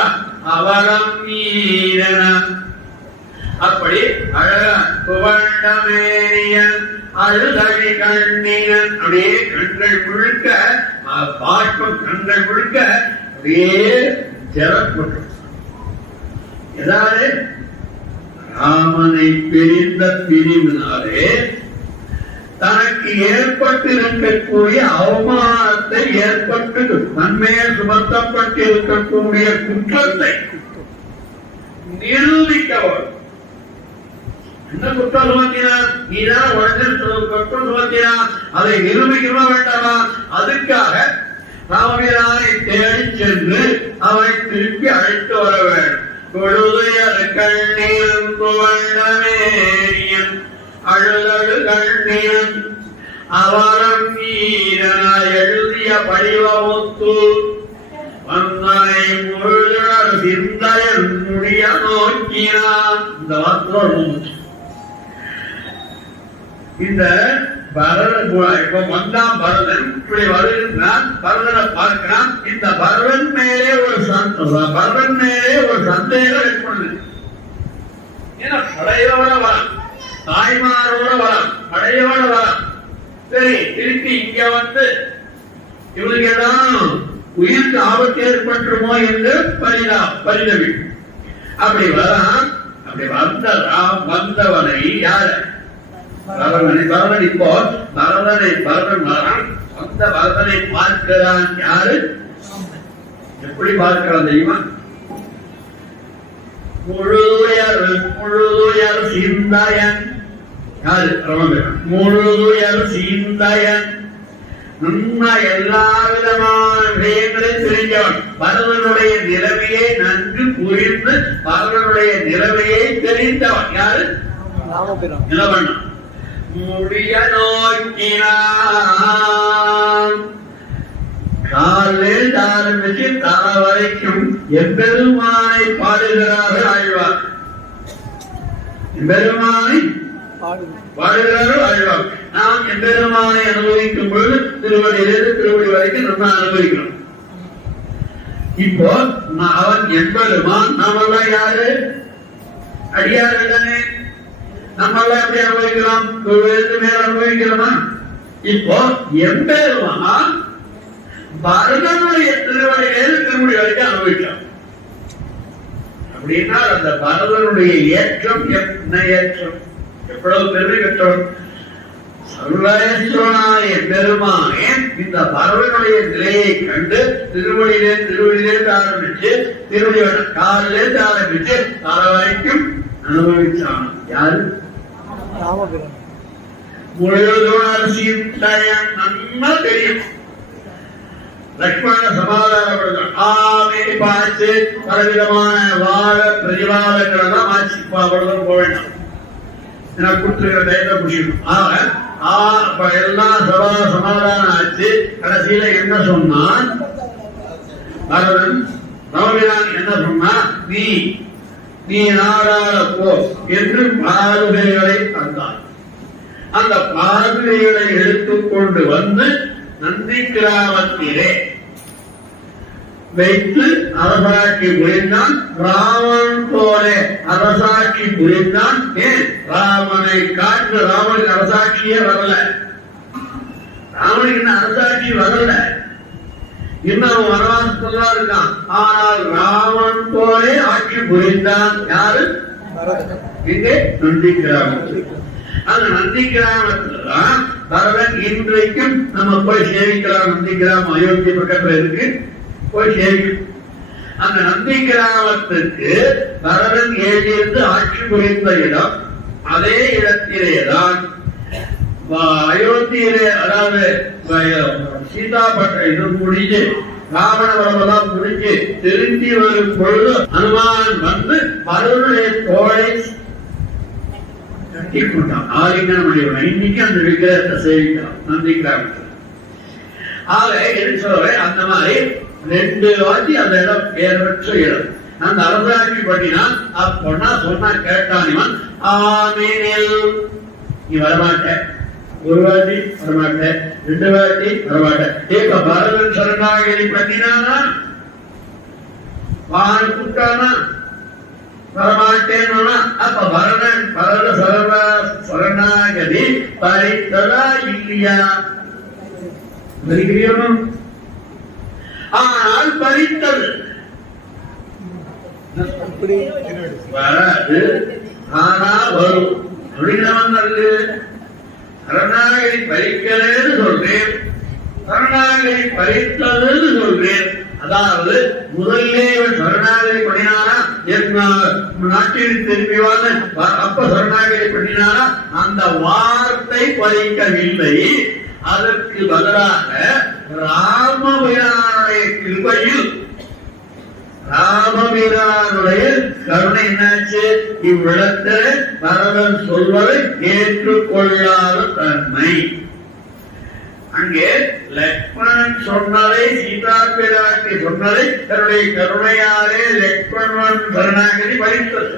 அவரம் நீரன அப்படி அழகா துவண்டமேனியம் அழுதழி கண்ணியன் அப்படியே கண்கள் முழுக்க பாஷ்பம் கண்கள் முழுக்க அப்படியே ஜலப்பட்டு எதாலே ராமனை பிரிந்த பிரிவினாலே தனக்கு ஏற்பட்டிருக்கக்கூடிய அவமானத்தை ஏற்பட்டு நன்மையை சுமத்தப்பட்டு இருக்கக்கூடிய குற்றத்தை நிரூபிக்கவர் என்ன குற்றம் சுமத்தினார் நீதான் உடனே குற்றம் சுமத்தினார் அதை நிரூபிக்கணுமா வேண்டாமா அதுக்காக ராமபிரானை தேடி சென்று அவனை திருப்பி அழைத்து வர வேண்டும் தொழுதுயர் கண்ணீரும் துவண்டமேனியம் அழுதழு கண்ணீரும் அவரம் வீரனாய் எழுதிய படிவமுத்து வந்தனை முழுதர் சிந்தையன் முடிய நோக்கினான். இந்த வார்த்தை இந்த பரதன் இப்ப வந்தான் பரதன் இப்படி வருகிறான் பரதனை பார்க்கிறான். இந்த பரதன் மேலே ஒரு சந்தேகம் ஏற்படுது. ஏன்னா படையோட வரான், தாய்மாரோட வரான், படையோட வரான். சரி திருப்பி இங்க வந்து இவனுக்கு ஏதாவது உயிருக்கு ஆபத்து ஏற்பட்டுருமோ என்று பரிதவி அப்படி வரான். அப்படி வந்தவனை யார பரதன் இப்போ பரதன் வரான். அந்த பரதனை பார்க்கிறான் யாரு? எப்படி பார்க்கிறான் தெரியுமா? முழுதுயர் சிந்தையன் யாரு? முழுதுயர் சிந்தையன் எல்லா விதமான விஷயங்களையும் தெரிஞ்சவன். பரதனுடைய நிலைமையை நன்கு புரிந்து பரதனுடைய நிலைமையை தெரிந்தவன் யாரு? நிலவண்ணன். முடிய நோக்கினான். காலில் ஆரம்பிச்சு தர வரைக்கும் எம்பெருமானை பாடுகிறார்கள் ஆழ்வார். எம்பெருமானை பாடுகிறார்கள் ஆழ்வார். நாம் எம்பெருமானை அனுபவிக்கும் பொழுது திருவடியிலிருந்து திருவடி வரைக்கும் நம்ம அனுபவிக்கிறோம். இப்போ அவன் எம்பெருமான், நாமெல்லாம் யாரு? அடியார்கள் தானே. நம்மளாம் எப்படி அனுபவிக்கிறோம்? மேல அனுபவிக்கிறோமா? இப்போ எம்பெருமான் பரதனுடைய திருவடியிலிருந்து திருவடி வரைக்கும் அனுபவிக்கிறோம். அப்படின்னா அந்த பரதனுடைய ஏற்றம் என்ன ஏற்றம்? எவ்வளவு பெருமை பெற்றோம். சர்வேஸ்வரனாய பெருமானே இந்த பரவனுடைய நிலையை கண்டு திருவடியிலிருந்து ஆரம்பிச்சு திருவடியோட காலிலிருந்து ஆரம்பிச்சு தர வரைக்கும் அனுபவிச்சான். யாரு? முழுதுணர் சீத்தையன் நன்னா தெரியும். லக்ஷ்மண சமாதானப்படுத்த ஆமே பார்த்து பலவிதமான வாழ பிரதிவாதங்களை தான் ஆட்சி படுதல் போக வேண்டாம். எனக்கு கொடுத்துருக்கிற டயத்தை புரியணும். எல்லாம் சமாதானம் ஆச்சு. கடைசியில என்ன சொன்னான் பரதன்? ராமபிரான் என்ன சொன்னா? நீ நாடாள போ என்று பாதுகைகளை தந்தான். அந்த பாதுகைகளை எடுத்துக்கொண்டு வந்து நந்தி கிராமத்திலே வைத்து அரசாட்சி புரிந்தான். ராமன் போல அரசாட்சி புரிந்தான். ஏன்? ராமனை காற்று ராமனுக்கு அரசாட்சியே வரல. ராமனுக்கு அரசாட்சி வரல. இன்னும் வனவாசத்துல இருக்கான். ஆனால் ராமன் போல ஆட்சி புரிந்தான். யாரு? இங்கே நந்தி கிராமத்தில். அந்த நந்தி கிராமத்துலதான் பரதன் இன்றைக்கும் நம்ம போய் சேவிக்கலாம். நந்தி கிராமம் அயோத்தி பக்கத்துல இருக்கு, போய் சேவிக்கும். அந்த நந்தி கிராமத்துக்கு பரதன் ஏழிருந்து ஆட்சி புரிந்த இடம். அதே இடத்திலேதான் அயோத்தியிலே, அதாவது சீதாபட்ட இது முடிஞ்சு ராவண வரவெல்லாம் முடிஞ்சு திரும்பி வரும் பொழுது ஹனுமான் வந்து பரதனுடைய தோளை கட்டி கொண்டான். ஆலிங்கனம் அடைவன். இன்னைக்கு அந்த விக்கிரகத்தை சேவிக்கலாம் நந்தி கிராமத்தில். ஆக என்று சொல்றேன். அந்த மாதிரி 2 வாட்டி அந்த இடம் பேர் பெற்ற இடம். அந்த அரசாட்சி பண்ணினான். அப்பொன்னா சொன்னா கேட்டான் இவன். ஆமீனில் நீ வரமாட்ட, ஒரு வாட்டி வரமாட்ட, ரெண்டு வாட்டி வரமாட்ட. இப்ப பரதன் சரணாகதி பண்ணினானா, வான் கூட்டானா, வரமாட்டேன்னா அப்ப பரத சரணாகதி பறித்ததா இல்லையா? பறிக்கிறோம். ஆனால் பறித்தது வராது, ஆனா வரும். நல்லது சரணாகதி பறிக்கலன்னு சொல்றேன், சரணாகதி பறித்ததுன்னு சொல்றேன். அதாவது முதல்ல சரணாகதி பண்ணினாரா, நாட்டில் திரும்பிவான அப்ப சரணாகதி பண்ணினாரா, அந்த வார்த்தை பறிக்கவில்லை. அதற்கு பதிலாக ராமபிரானுடைய கிருபையில், ராமபிரானுடைய கருணை என்னாச்சு, இவ்விடத்தில் பரதன் சொல்வதை ஏற்றுக்கொள்ளாத தன்மை. அங்கே லக்ஷ்மணன் சொன்னதை, சீதா பிராட்டி சொன்னதை தன்னுடைய கருணையாலே லக்ஷ்மணன் சரணாகதி பறித்தது.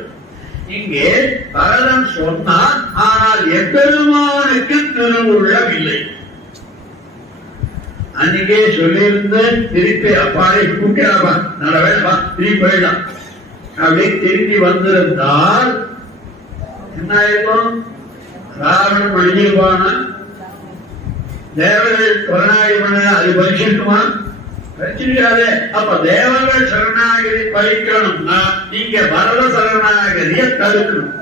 இங்கே பரதன் சொன்னார், ஆனால் எம்பெருமானுக்கு திருவுள்ளமில்லை. அன்னைக்கே சொல்லியிருந்த திருப்பி அப்பாவை கூட்டியாப்பா நடவேப்பா திருப்பி போயிடலாம் அப்படி திருப்பி வந்திருந்தால் என்ன ஆயிருக்கும்? ராவணன் மணியிருப்பானா, தேவர்கள் சரணாகதி பண்ண அது பரிசிக்குமா? பரிசிக்காதே. அப்ப தேவர்கள் சரணாகதி பறிக்கணும்னா நீங்க பரத சரணாகதியை தடுக்கணும்.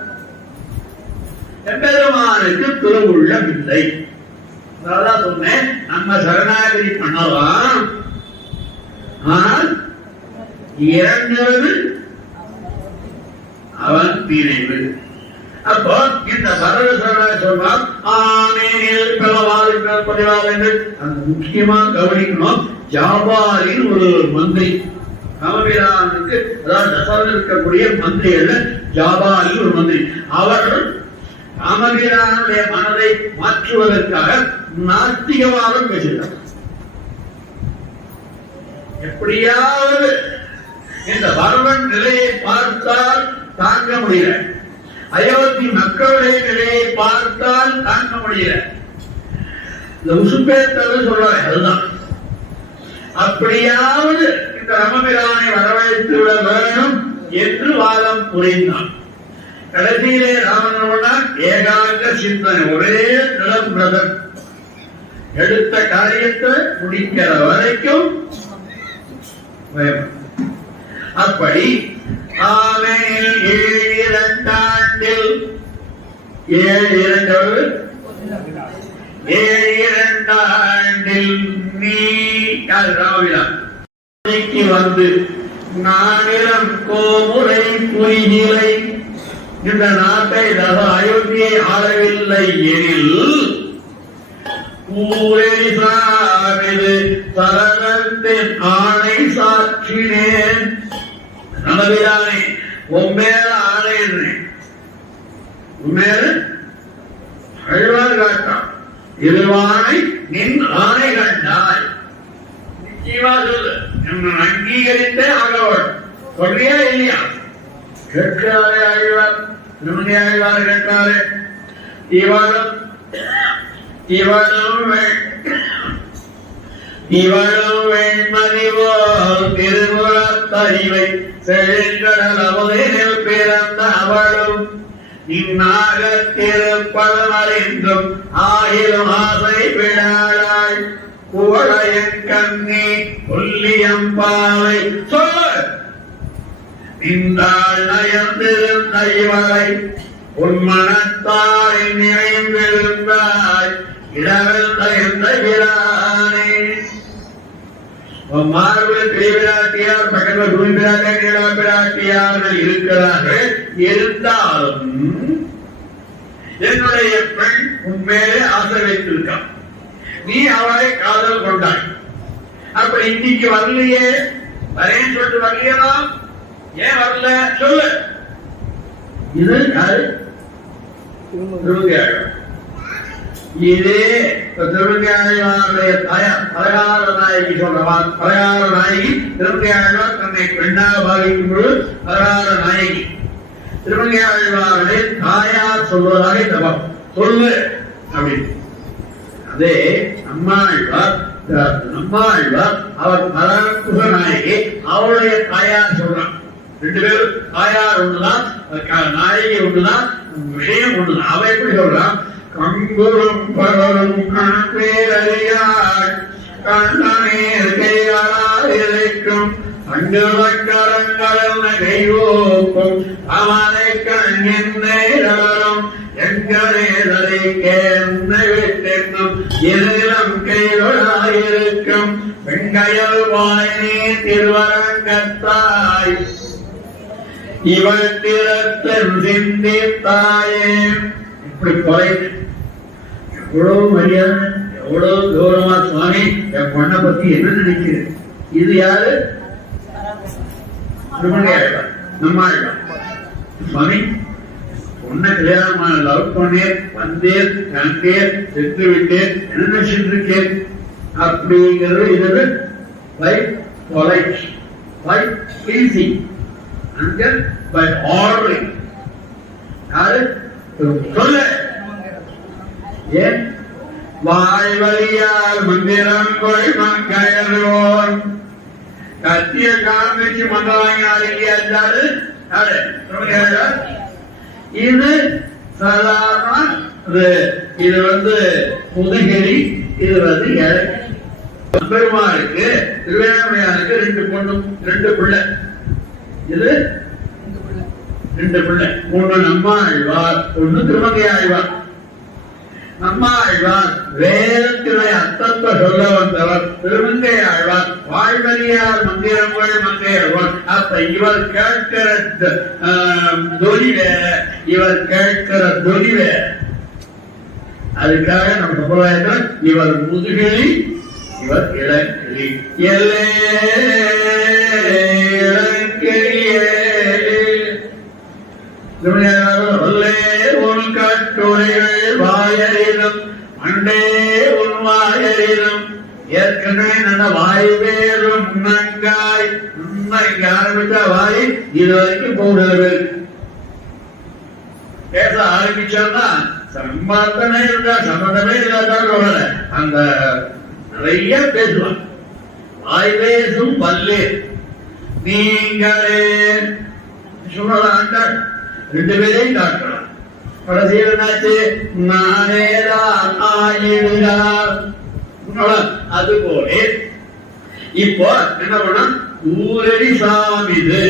எம்பெருமானுக்கு திருவுள்ளமில்லை. அதான் சொன்னேன், நம்ம சரணாகதி பண்ணலாம், ஆனால் இறங்குவது அவன் நினைவு. அப்போ இந்த பரத சரணாகதி சொன்னால் ஆமேனில் பிளவாறு பதிவாறு என்று அந்த முக்கியமா கவனிக்கணும். ஜாபாலின் ஒரு மந்திரி ராமபிரானுக்கு, அதாவது தசரதன் இருக்கக்கூடிய மந்திரிகள் ஜாபாலின் ஒரு மந்திரி, அவர்கள் ராமபிரானுடைய மனதை மாற்றுவதற்காக நாஸ்திகவாதம் பேசுகிறார். எப்படியாவது இந்த பரவன் நிலையை பார்த்தால் தாங்க முடியல, அயோத்தி மக்களுடைய நிலையை பார்த்தால் தாங்க முடியல. இந்த உசுப்பேத்தது சொல்றாரு, அதுதான். அப்படியாவது இந்த ராமபிரானை வரவழைத்து விட வேணும் என்று வாதம் புரிந்தான். கடைசியிலே ராமன் ஏகாங்க சிந்தனை, ஒரே நிலம் பிரதர், எடுத்த காரியத்தை முடிக்கிற வரைக்கும் அப்படி ஆமையில் 7 ஆண்டில் 7 ஆண்டில் நீ ராமபிரான் வந்து நானிலம் கோமுறை புரிகிலை இந்த நாட்டை அயோத்தியை ஆளவில்லை எனில் பரதத்தின் ஆணை சாற்றினேன். நமதிரானே உண்மையில ஆணையினேன், உண்மையில அழ்வார் காட்டான், இருவானை நின் ஆணை கண்டாய். நிச்சயமா சொல்லு, அங்கீகரித்தே ஆகவன். சொல்றியா இல்லையா? கேட்கிறாரே ஆழ்வார், திருமணி ஆழ்வார் கேட்டாரே. இவளும் வெண்மதிவோல் திருமுறத்தறிவை செழிகடல் அமுதினில் பிறந்த அவளும் இந்நாக திருப்பதம் அறிந்தும் ஆயிரம் ஆசை விழாளாய் குவளையன் கண்ணி கொல்லியம்பாவை சொல்ல நின்றாள் நயந்திருந்த இவளை உன் மனத்தாய் நிறைந்திருந்தாய் இடவெந்த எந்த பிரானே. மார்பில் பிரிவிராட்டியார் பக்கத்தில் குரு பிராட்டியார் பிராட்டியார்கள் இருக்கிறார்கள். இருந்தாலும் என்னுடைய பெண் உண்மையிலே ஆசை வைத்திருக்கான், நீ அவளை காதல் கொண்டாய். அப்ப இன்னைக்கு வரலையே, வரேன்னு சொல்லிட்டு வரலையா? ஏன் வரல சொல்லு. இது இதே திருமங்கையாழ்வாருடைய தாயார் பலகார நாயகி சொல்றவான். பலகார நாயகி திருமங்கையாழ்வார் தன்னை பெண்ணாக பாவிக்கும் பொழுது பலகார நாயகி திருமங்கையாழ்வார்களே தாயார் சொல்வதாக இந்த சொல்லு அப்படின்னு. அதே நம்மாழ்வார் அவர் பரகுக நாயகி, அவருடைய தாயார் சொல்றான். ரெண்டு பேரும் தாயார் ஒண்ணுதான், நாயகி ஒண்ணுதான், விஷயம் ஒண்ணுதான். அவ எப்படி சொல்றான்? கங்குரும் பகலும் கண்பேரறியாள் கண்ணனேர் கையாளாயிருக்கும் அங்குவக்கரங்கள் கைவோக்கும் அவனை கண்ணின்னேரும் எங்கேதறிக்கேன்னும் இருளம் கைகளாயிருக்கும் வெண்கையல் வாயினே திருவரங்கத்தாய் இவள் திறத்தன் சிந்தித்தாயே. இப்படி குறைந்து எவ்வளவு மரியாதை, எவ்வளவு கௌரவமா சுவாமி என் பொண்ணை பத்தி என்ன நினைக்கிறேன். இது யாரு? நம்மாழ்வார். சுவாமி பொண்ணை கல்யாணம் லவ் பண்ணேன், வந்தேன், கண்டேன், சென்று விட்டேன், என்ன நினைச்சிட்டு இருக்கேன் அப்படிங்கிறது. இது பை பொலைட், பை ப்ளீசிங், அங்க பை ஆர்டரிங். யாரு சொல்ல? ஏன் வாழ்வழியார் மந்திரம் கொள் மங்கையர்வோன் கத்திய காமிச்சு மந்தவாங்க இது சாதாரண. இது முதுகிரி, இது பெருமாளுக்கு திருவேணமையாருக்கு ரெண்டு பிள்ளை. இது ரெண்டு பிள்ளை, ஒண்ணு நம்மாழ்வார், ஒண்ணு திருமங்கையாழ்வார். நம்மாழ்வார் வேதத்தினுடைய அர்த்தத்தை சொல்ல வந்தவர், திருமங்கையாழ்வார் வாழ்வழியார் மந்திரங்கள் மங்கையர்வார். அப்ப இவர் கேட்கிற தொலி வேற, இவர் கேட்கிற தொலி வேற. அதுக்காக நம்ம சம்பிரதாயத்தில் இவர் முதுகிழி, இவர் இளங்கிழி. வாயறிதும் அண்டே உன் வாயறிதும் ஏற்கனவே நல்ல வாய் வேறும் நங்காய். இங்க ஆரம்பிச்சா வாய் இது வரைக்கும் போடுறது. பேச ஆரம்பிச்சோம்னா சம்பந்தமே இருந்தா சம்பந்தமே இல்லாத அந்த நிறைய பேசுவான். வாய் பேசும் பல்லே நீங்களே சொல்லலாம். ரெண்டு பேரையும் காட்டலாம். கடைசியில் என்னாச்சு? நானேதான் ஆயிடுகிறார். அது போல இப்போ என்ன பண்ண? ஊரடி சாமிது,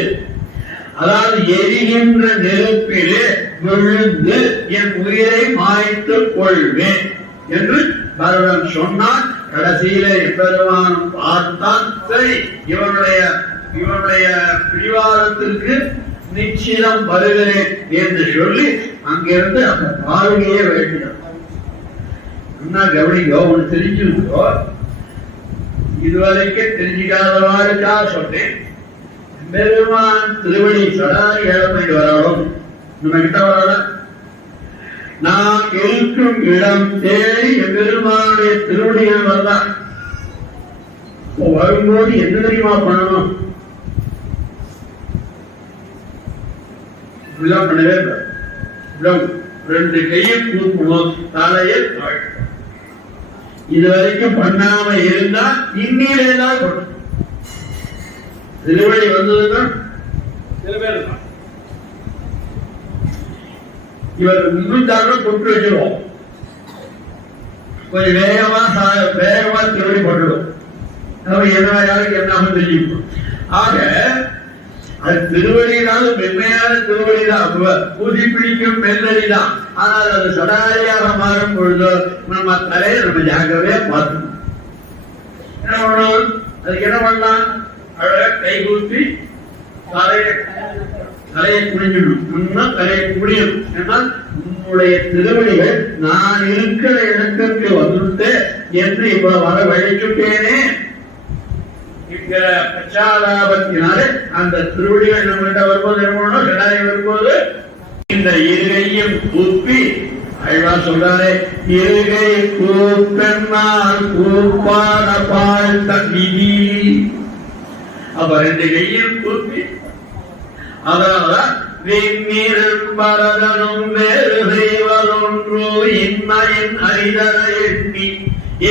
அதாவது எரிகின்ற நெருப்பிலே விழுந்து என் உயிரை மாய்த்துக் கொள்வேன் என்று பரதன் சொன்னான். கடைசியில எப்பெருமானும் பார்த்தான். சரி, இவனுடைய பிடிவாதத்திற்கு நிச்சயம் வருகிறேன் என்று சொல்லி அங்கிருந்து அந்த பாருகையே வேண்டினார். கவனிங்கோ, ஒன்று தெரிஞ்சுக்கோ. இதுவரைக்கும் தெரிஞ்சுக்காதவாருக்கா சொன்னேன். பெருமான் திருவடி சடாரி இழப்பைக்கு வரணும். நம்ம கிட்ட வரலாம். நான் இருக்கும் இடம் தேடி பெருமானுடைய திருவடிகள் வரலாம். வரும்போது என்ன தெரியுமா பண்ணணும்? பண்ணவே ரெண்டு கையும் தூக்கணும், தலையில் இதுவரைக்கும் பண்ணாம இருந்தா இன்னிலேதான் பண்ணணும். திருவடி வந்ததுன்னா சில பேர் இவர் இன்னும் கொண்டு வச்சிருவோம். கொஞ்சம் வேகமா திருவடி போட்டுடும். என்ன யாருக்கு என்ன தெரியும். ஆக அது திருவடினாலும் மென்மையான திருவடிதான், பூஜை பிடிக்கும் மெல்லடிதான். ஆனால் அது சடாரியாக மாறும் பொழுது நம்ம தலையை நம்ம ஜாக்கிரதையா பார்க்கணும். என்ன பண்ணணும்? அதுக்கு என்ன பண்ணலாம்? அழகா கை கூப்பி தலையை குடிஞ்சிடும். தலையை குடியும். ஏன்னால் உன்னுடைய திருவடிகள் நான் இருக்கிற இடத்திற்கு வந்துட்டு என்று இவ்வளவு வர வழிச்சுட்டேனே என்கிற பச்சாதாபத்தினாலே அந்த திருவடிகள் நம்மகிட்ட வரும்போது என்ன சடாரி வரும்போது இந்த இருகையும் கூப்பி அழகா சொல்றாரு. இருகை கூப்பென்னால் கூப்பான பால் தண்ணி. அப்ப ரெண்டு கையும் கூப்பி அதனாலதான் விண்ணிரும் பரதனும் வேறு செய்வதொன்று இன்மையின் அரிதர எண்ணி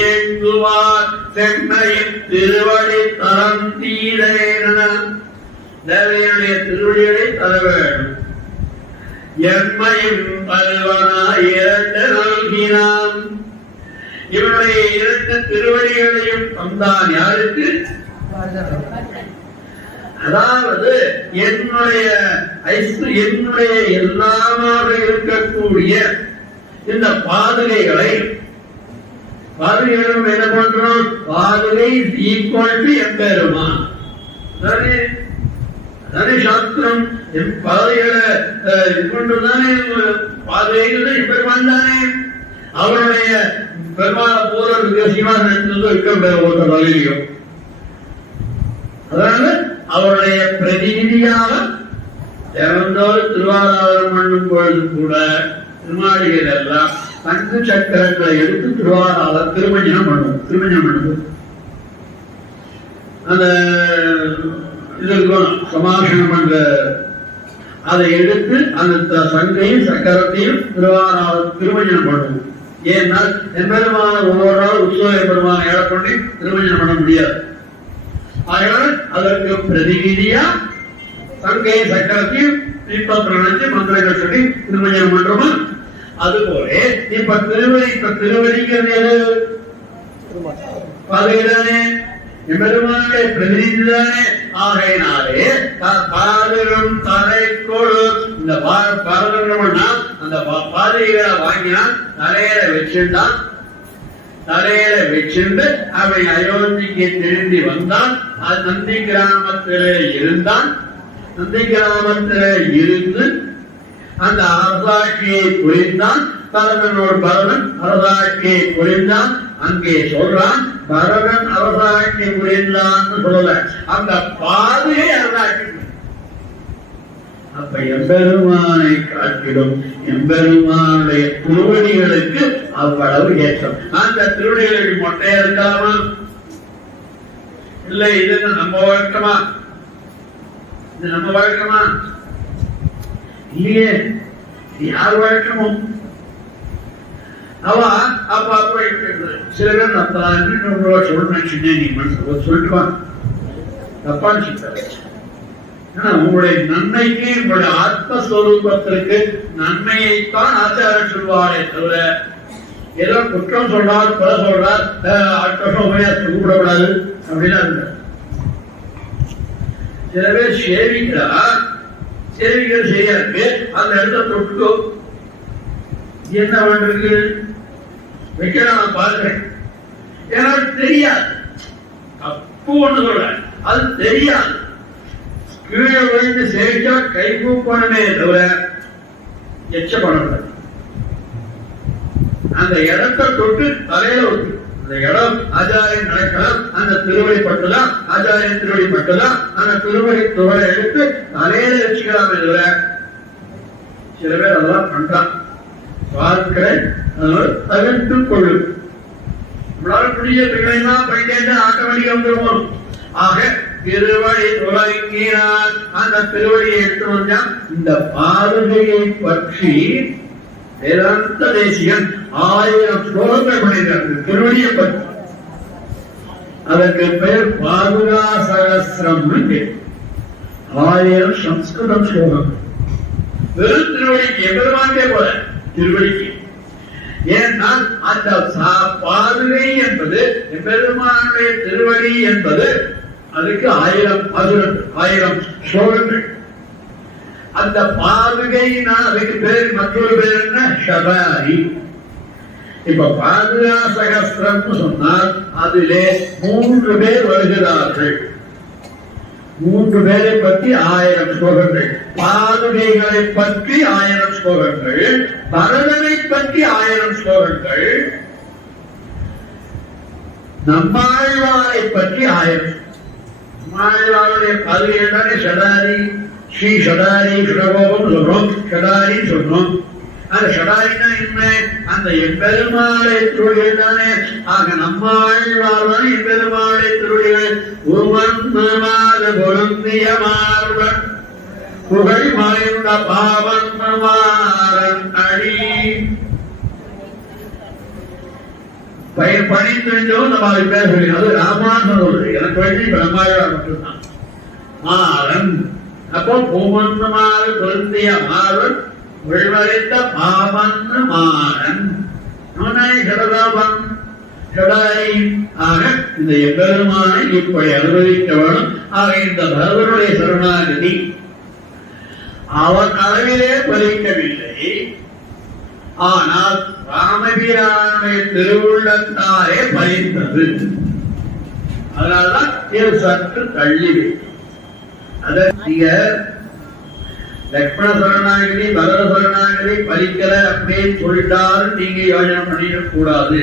ஏங்குவார் சென்னையின் திருவடி தரம் தீரேன தேவையுடைய திருவடிகளை தர வேண்டும். எம்மையும் பல்வனாய் இரண்டு நல்கினான். இவனுடைய இரண்டு திருவடிகளையும் தந்தான். யாருக்கு? அதாவது என்னுடைய எல்லாமாக இருக்கக்கூடிய இந்த பாதுகைகளை என்ன பண்றோம்? பாதுகை ஈக்குவல் டு எம்பெருமான். தானே சாஸ்திரம். பாதைகளை கொண்டுதானே பாதைகள் பெருமான் தானே. அவருடைய பெருமான போற வித்தியாசமா இருக்க ஒரு வகையிலும் அதனால அவருடைய பிரதிநிதியாக திறந்தோடு திருவாராதனம் பண்ணும் பொழுது கூட திருமாளிகள் எல்லாம் தங்கு சக்கரங்களை எடுத்து திருவாராதம் திருமஞ்சனம் பண்ணுவோம். திருமஞ்சனம் பண்ணுது அந்த இது இருக்கும் சமாசனம் பண்ற அதை எடுத்து அந்த சங்கையும் சக்கரத்தையும் திருவாராதம் திருமஞ்சனம் பண்ணுவோம். ஏன்னா எம்பெருமான ஒவ்வொரு நாள் உற்சவ எம்பெருமான ஏழப்பண்ணி திருமஞ்சனம் பண்ண முடியாது. அதனால அதற்கு பிரதிநிதியா சங்கை சக்கரத்தையும் நினைச்சு மந்திரங்கள் சொல்லி திருமஞ்சனம் பண்றோமா? அதுபோல இப்ப திருவடிக்கிறது பாதைதானே, எம்பெருமானுடைய பிரதிநிதி தானே. ஆகையினாலே பாதகம் தலைக்கோடு இந்த பாதகம்னா அந்த பாதைகளை வாங்கினான் தலையில வச்சிருந்தான். தலையில வச்சிருந்து அவை அயோத்திக்கு திரும்பி வந்தான். அது நந்தி கிராமத்திலே இருந்தான். நந்தி கிராமத்திலே இருந்து அந்த அரசாட்சியை புரிந்தான். பரதனோடு பரதன் அரசாட்சியை புரிந்தான். அங்கே சொல்றான் பரதன் அரசாட்சி புரிந்தான் சொல்லல, அந்த பாதையை அரசாட்சி. அப்ப எம்பெருமானை காட்டிடும் எம்பெருமானுடைய திருவடிகளுக்கு அவ்வளவு ஏற்றம். அந்த திருவடிகளுக்கு மொட்டையா இருக்காமா? இல்லை, இது நம்ம வழக்கமா? இது நம்ம வழக்கமா? இல்லையே. யார் வழக்கமோ அவ அப்ப சில பேர் சொல்லணும் சொல்லிட்டுவான் தப்பான்னு சொல்லிட்டாரு. உங்களுடைய நன்மைக்கு உங்களுடைய ஆத்மஸ்வரூபத்திற்கு நன்மையைத்தான் ஆச்சாரம் சொல்வாரே தவிர ஏதோ குற்றம் சொல்றார் குறை சொல்றார் கூப்பிடக்கூடாது அப்படின்னா சில பேர் சேவிகள் சரியா இருக்கு, அந்த இடத்த தொட்டு என்ன பண்றது வைக்க நான் பார்க்கிறேன். ஏன்னா தெரியாது, தப்பு ஒண்ணு சொல்ற, அது தெரியாது. கீழே விழுந்து சேவிச்சா கை கூப்பனமே தவிர எச்சப்படக்கூடாது. அந்த இடத்தை தொட்டு தலையில விட்டு அந்த இடம் ஆச்சாரியன் நடக்கலாம். அந்த திருவடி பட்டுதான் ஆச்சாரியன் திருவடி பட்டுதான் அந்த திருவடி துவரை எடுத்து தலையில வச்சுக்கலாமே தவிர சில பேர் அதெல்லாம் பண்றான். வாழ்க்கை தவிர்த்து கொள்ளும். நம்மளால புரிய பிள்ளைதான் பையன் ஆட்டோமேட்டிக்கா வந்துருவோம். ஆக திருவடி துவங்கினான். அந்த திருவடியை எடுத்து வந்தான். இந்த பாதுகையை பற்றி வேதாந்த தேசிகன் 1000 ஸ்லோகங்கள் பண்ணியிருக்காங்க திருவடியை பற்றி. அதற்கு பெயர் பாதுகா சகசிரம். 1000 சம்ஸ்கிருதம் ஸ்லோகங்கள் வெறும் திருவடிக்கு எம்பெருமானே போல திருவடிக்கு. ஏன்னா அந்த பாதுகை என்பது எம்பெருமானுடைய திருவடி என்பது அதுக்கு 1000 ஸ்லோகங்கள். அந்த பாதுகை அதுக்கு பேர் மற்றொரு பேர் என்ன? ஷபாரி. இப்ப பாதுகா சகஸ்திரம் சொன்னால் அதிலே 3 பேர் வருகிறார்கள். 3 பேரை பற்றி 1000 ஸ்லோகங்கள். பாதுகைகளை பற்றி 1000 ஸ்லோகங்கள். பரதனை பற்றி 1000 ஸ்லோகங்கள். நம்மாழ்வாரை பற்றி 1000. நம்மாழ்வாருடைய பாதுகை தானே ஷடாரி. ஸ்ரீ ஷடாரி சுடகோபம் சொல்றோம், ஷடாரி சொல்றோம். அந்த ஷடாரினா என்ன? அந்த எம்பெருமாளை திருடிகள் தானே. ஆக நம்மாழ்வார் எம்பெருமாளை திருடிகள். உமன் பொருந்திய மார்பன் புகழ் மாய்ந்த பாவன் அடி பணித்தெஞ்சோம் நம்ம அது பேசுறீங்க. அது ராமானுஜர் எனக்கு வேண்டி பிரம்மாவா மட்டும்தான் மாறன். அப்போ பூமந்தமாக பொருந்திய மாறன் விழ்வரைத்த பாவன் மாறன் ஜடதாபன் ஜடாய் ஆக இந்த எம்பெருமானை இப்படி அனுபவிக்க வேணும். ஆக இந்த பரதனுடைய சரணாகதி அவன் அளவிலே பலிக்கவில்லை. ஆனால் ராமபிரானுடைய திருவுள்ளத்தாலே பலித்தது. அதனால்தான் இது சற்று தள்ளி வைக்கும். அத நீங்க லக்ஷ்மண சரணாகதி பரத சரணாகதி பலிக்கல அப்படின்னு சொல்லிட்டாலும் நீங்க யோசனை பண்ணிட கூடாது.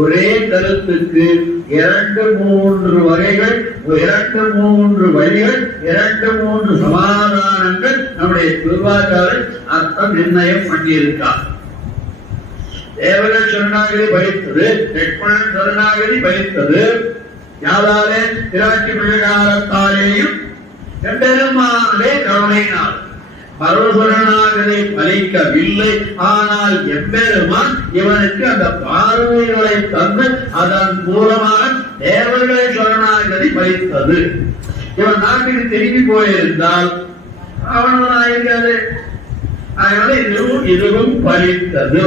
ஒரே கருத்துக்கு 2-3 வகைகள், 2-3 வழிகள், 2-3 சமாதானங்கள் நம்முடைய திருவாச்சாரர் அர்த்தம் நிர்ணயம் பண்ணியிருக்கார். தேவர்கள் சரணாகதி பலித்தது, லக்ஷ்மணன் சரணாகதி பலித்தது யாதாலே திராட்சி பிள்ளைகாலத்தாலேயும் எம்பெருமானே கருணையினால். பரவசரணாகதை பலிக்கவில்லை. ஆனால் எம்பெருமான் இவனுக்கு அந்த பார்வைகளை தந்து அதன் மூலமாக தேவர்களை சரணாகதி பலித்தது. இவன் நாட்டுக்கு திரும்பி போயிருந்தால் அவனவனாயிருக்காது. அதனால இதுவும் பலித்தது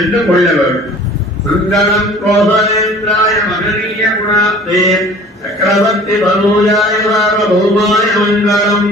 என்று கொள்ள வேண்டும். மங்களம் கோசலேந்திராய மகனீய குணாத்தே சக்கரவர்த்தி பலூஜாய சார்வபௌமாய மங்களம்.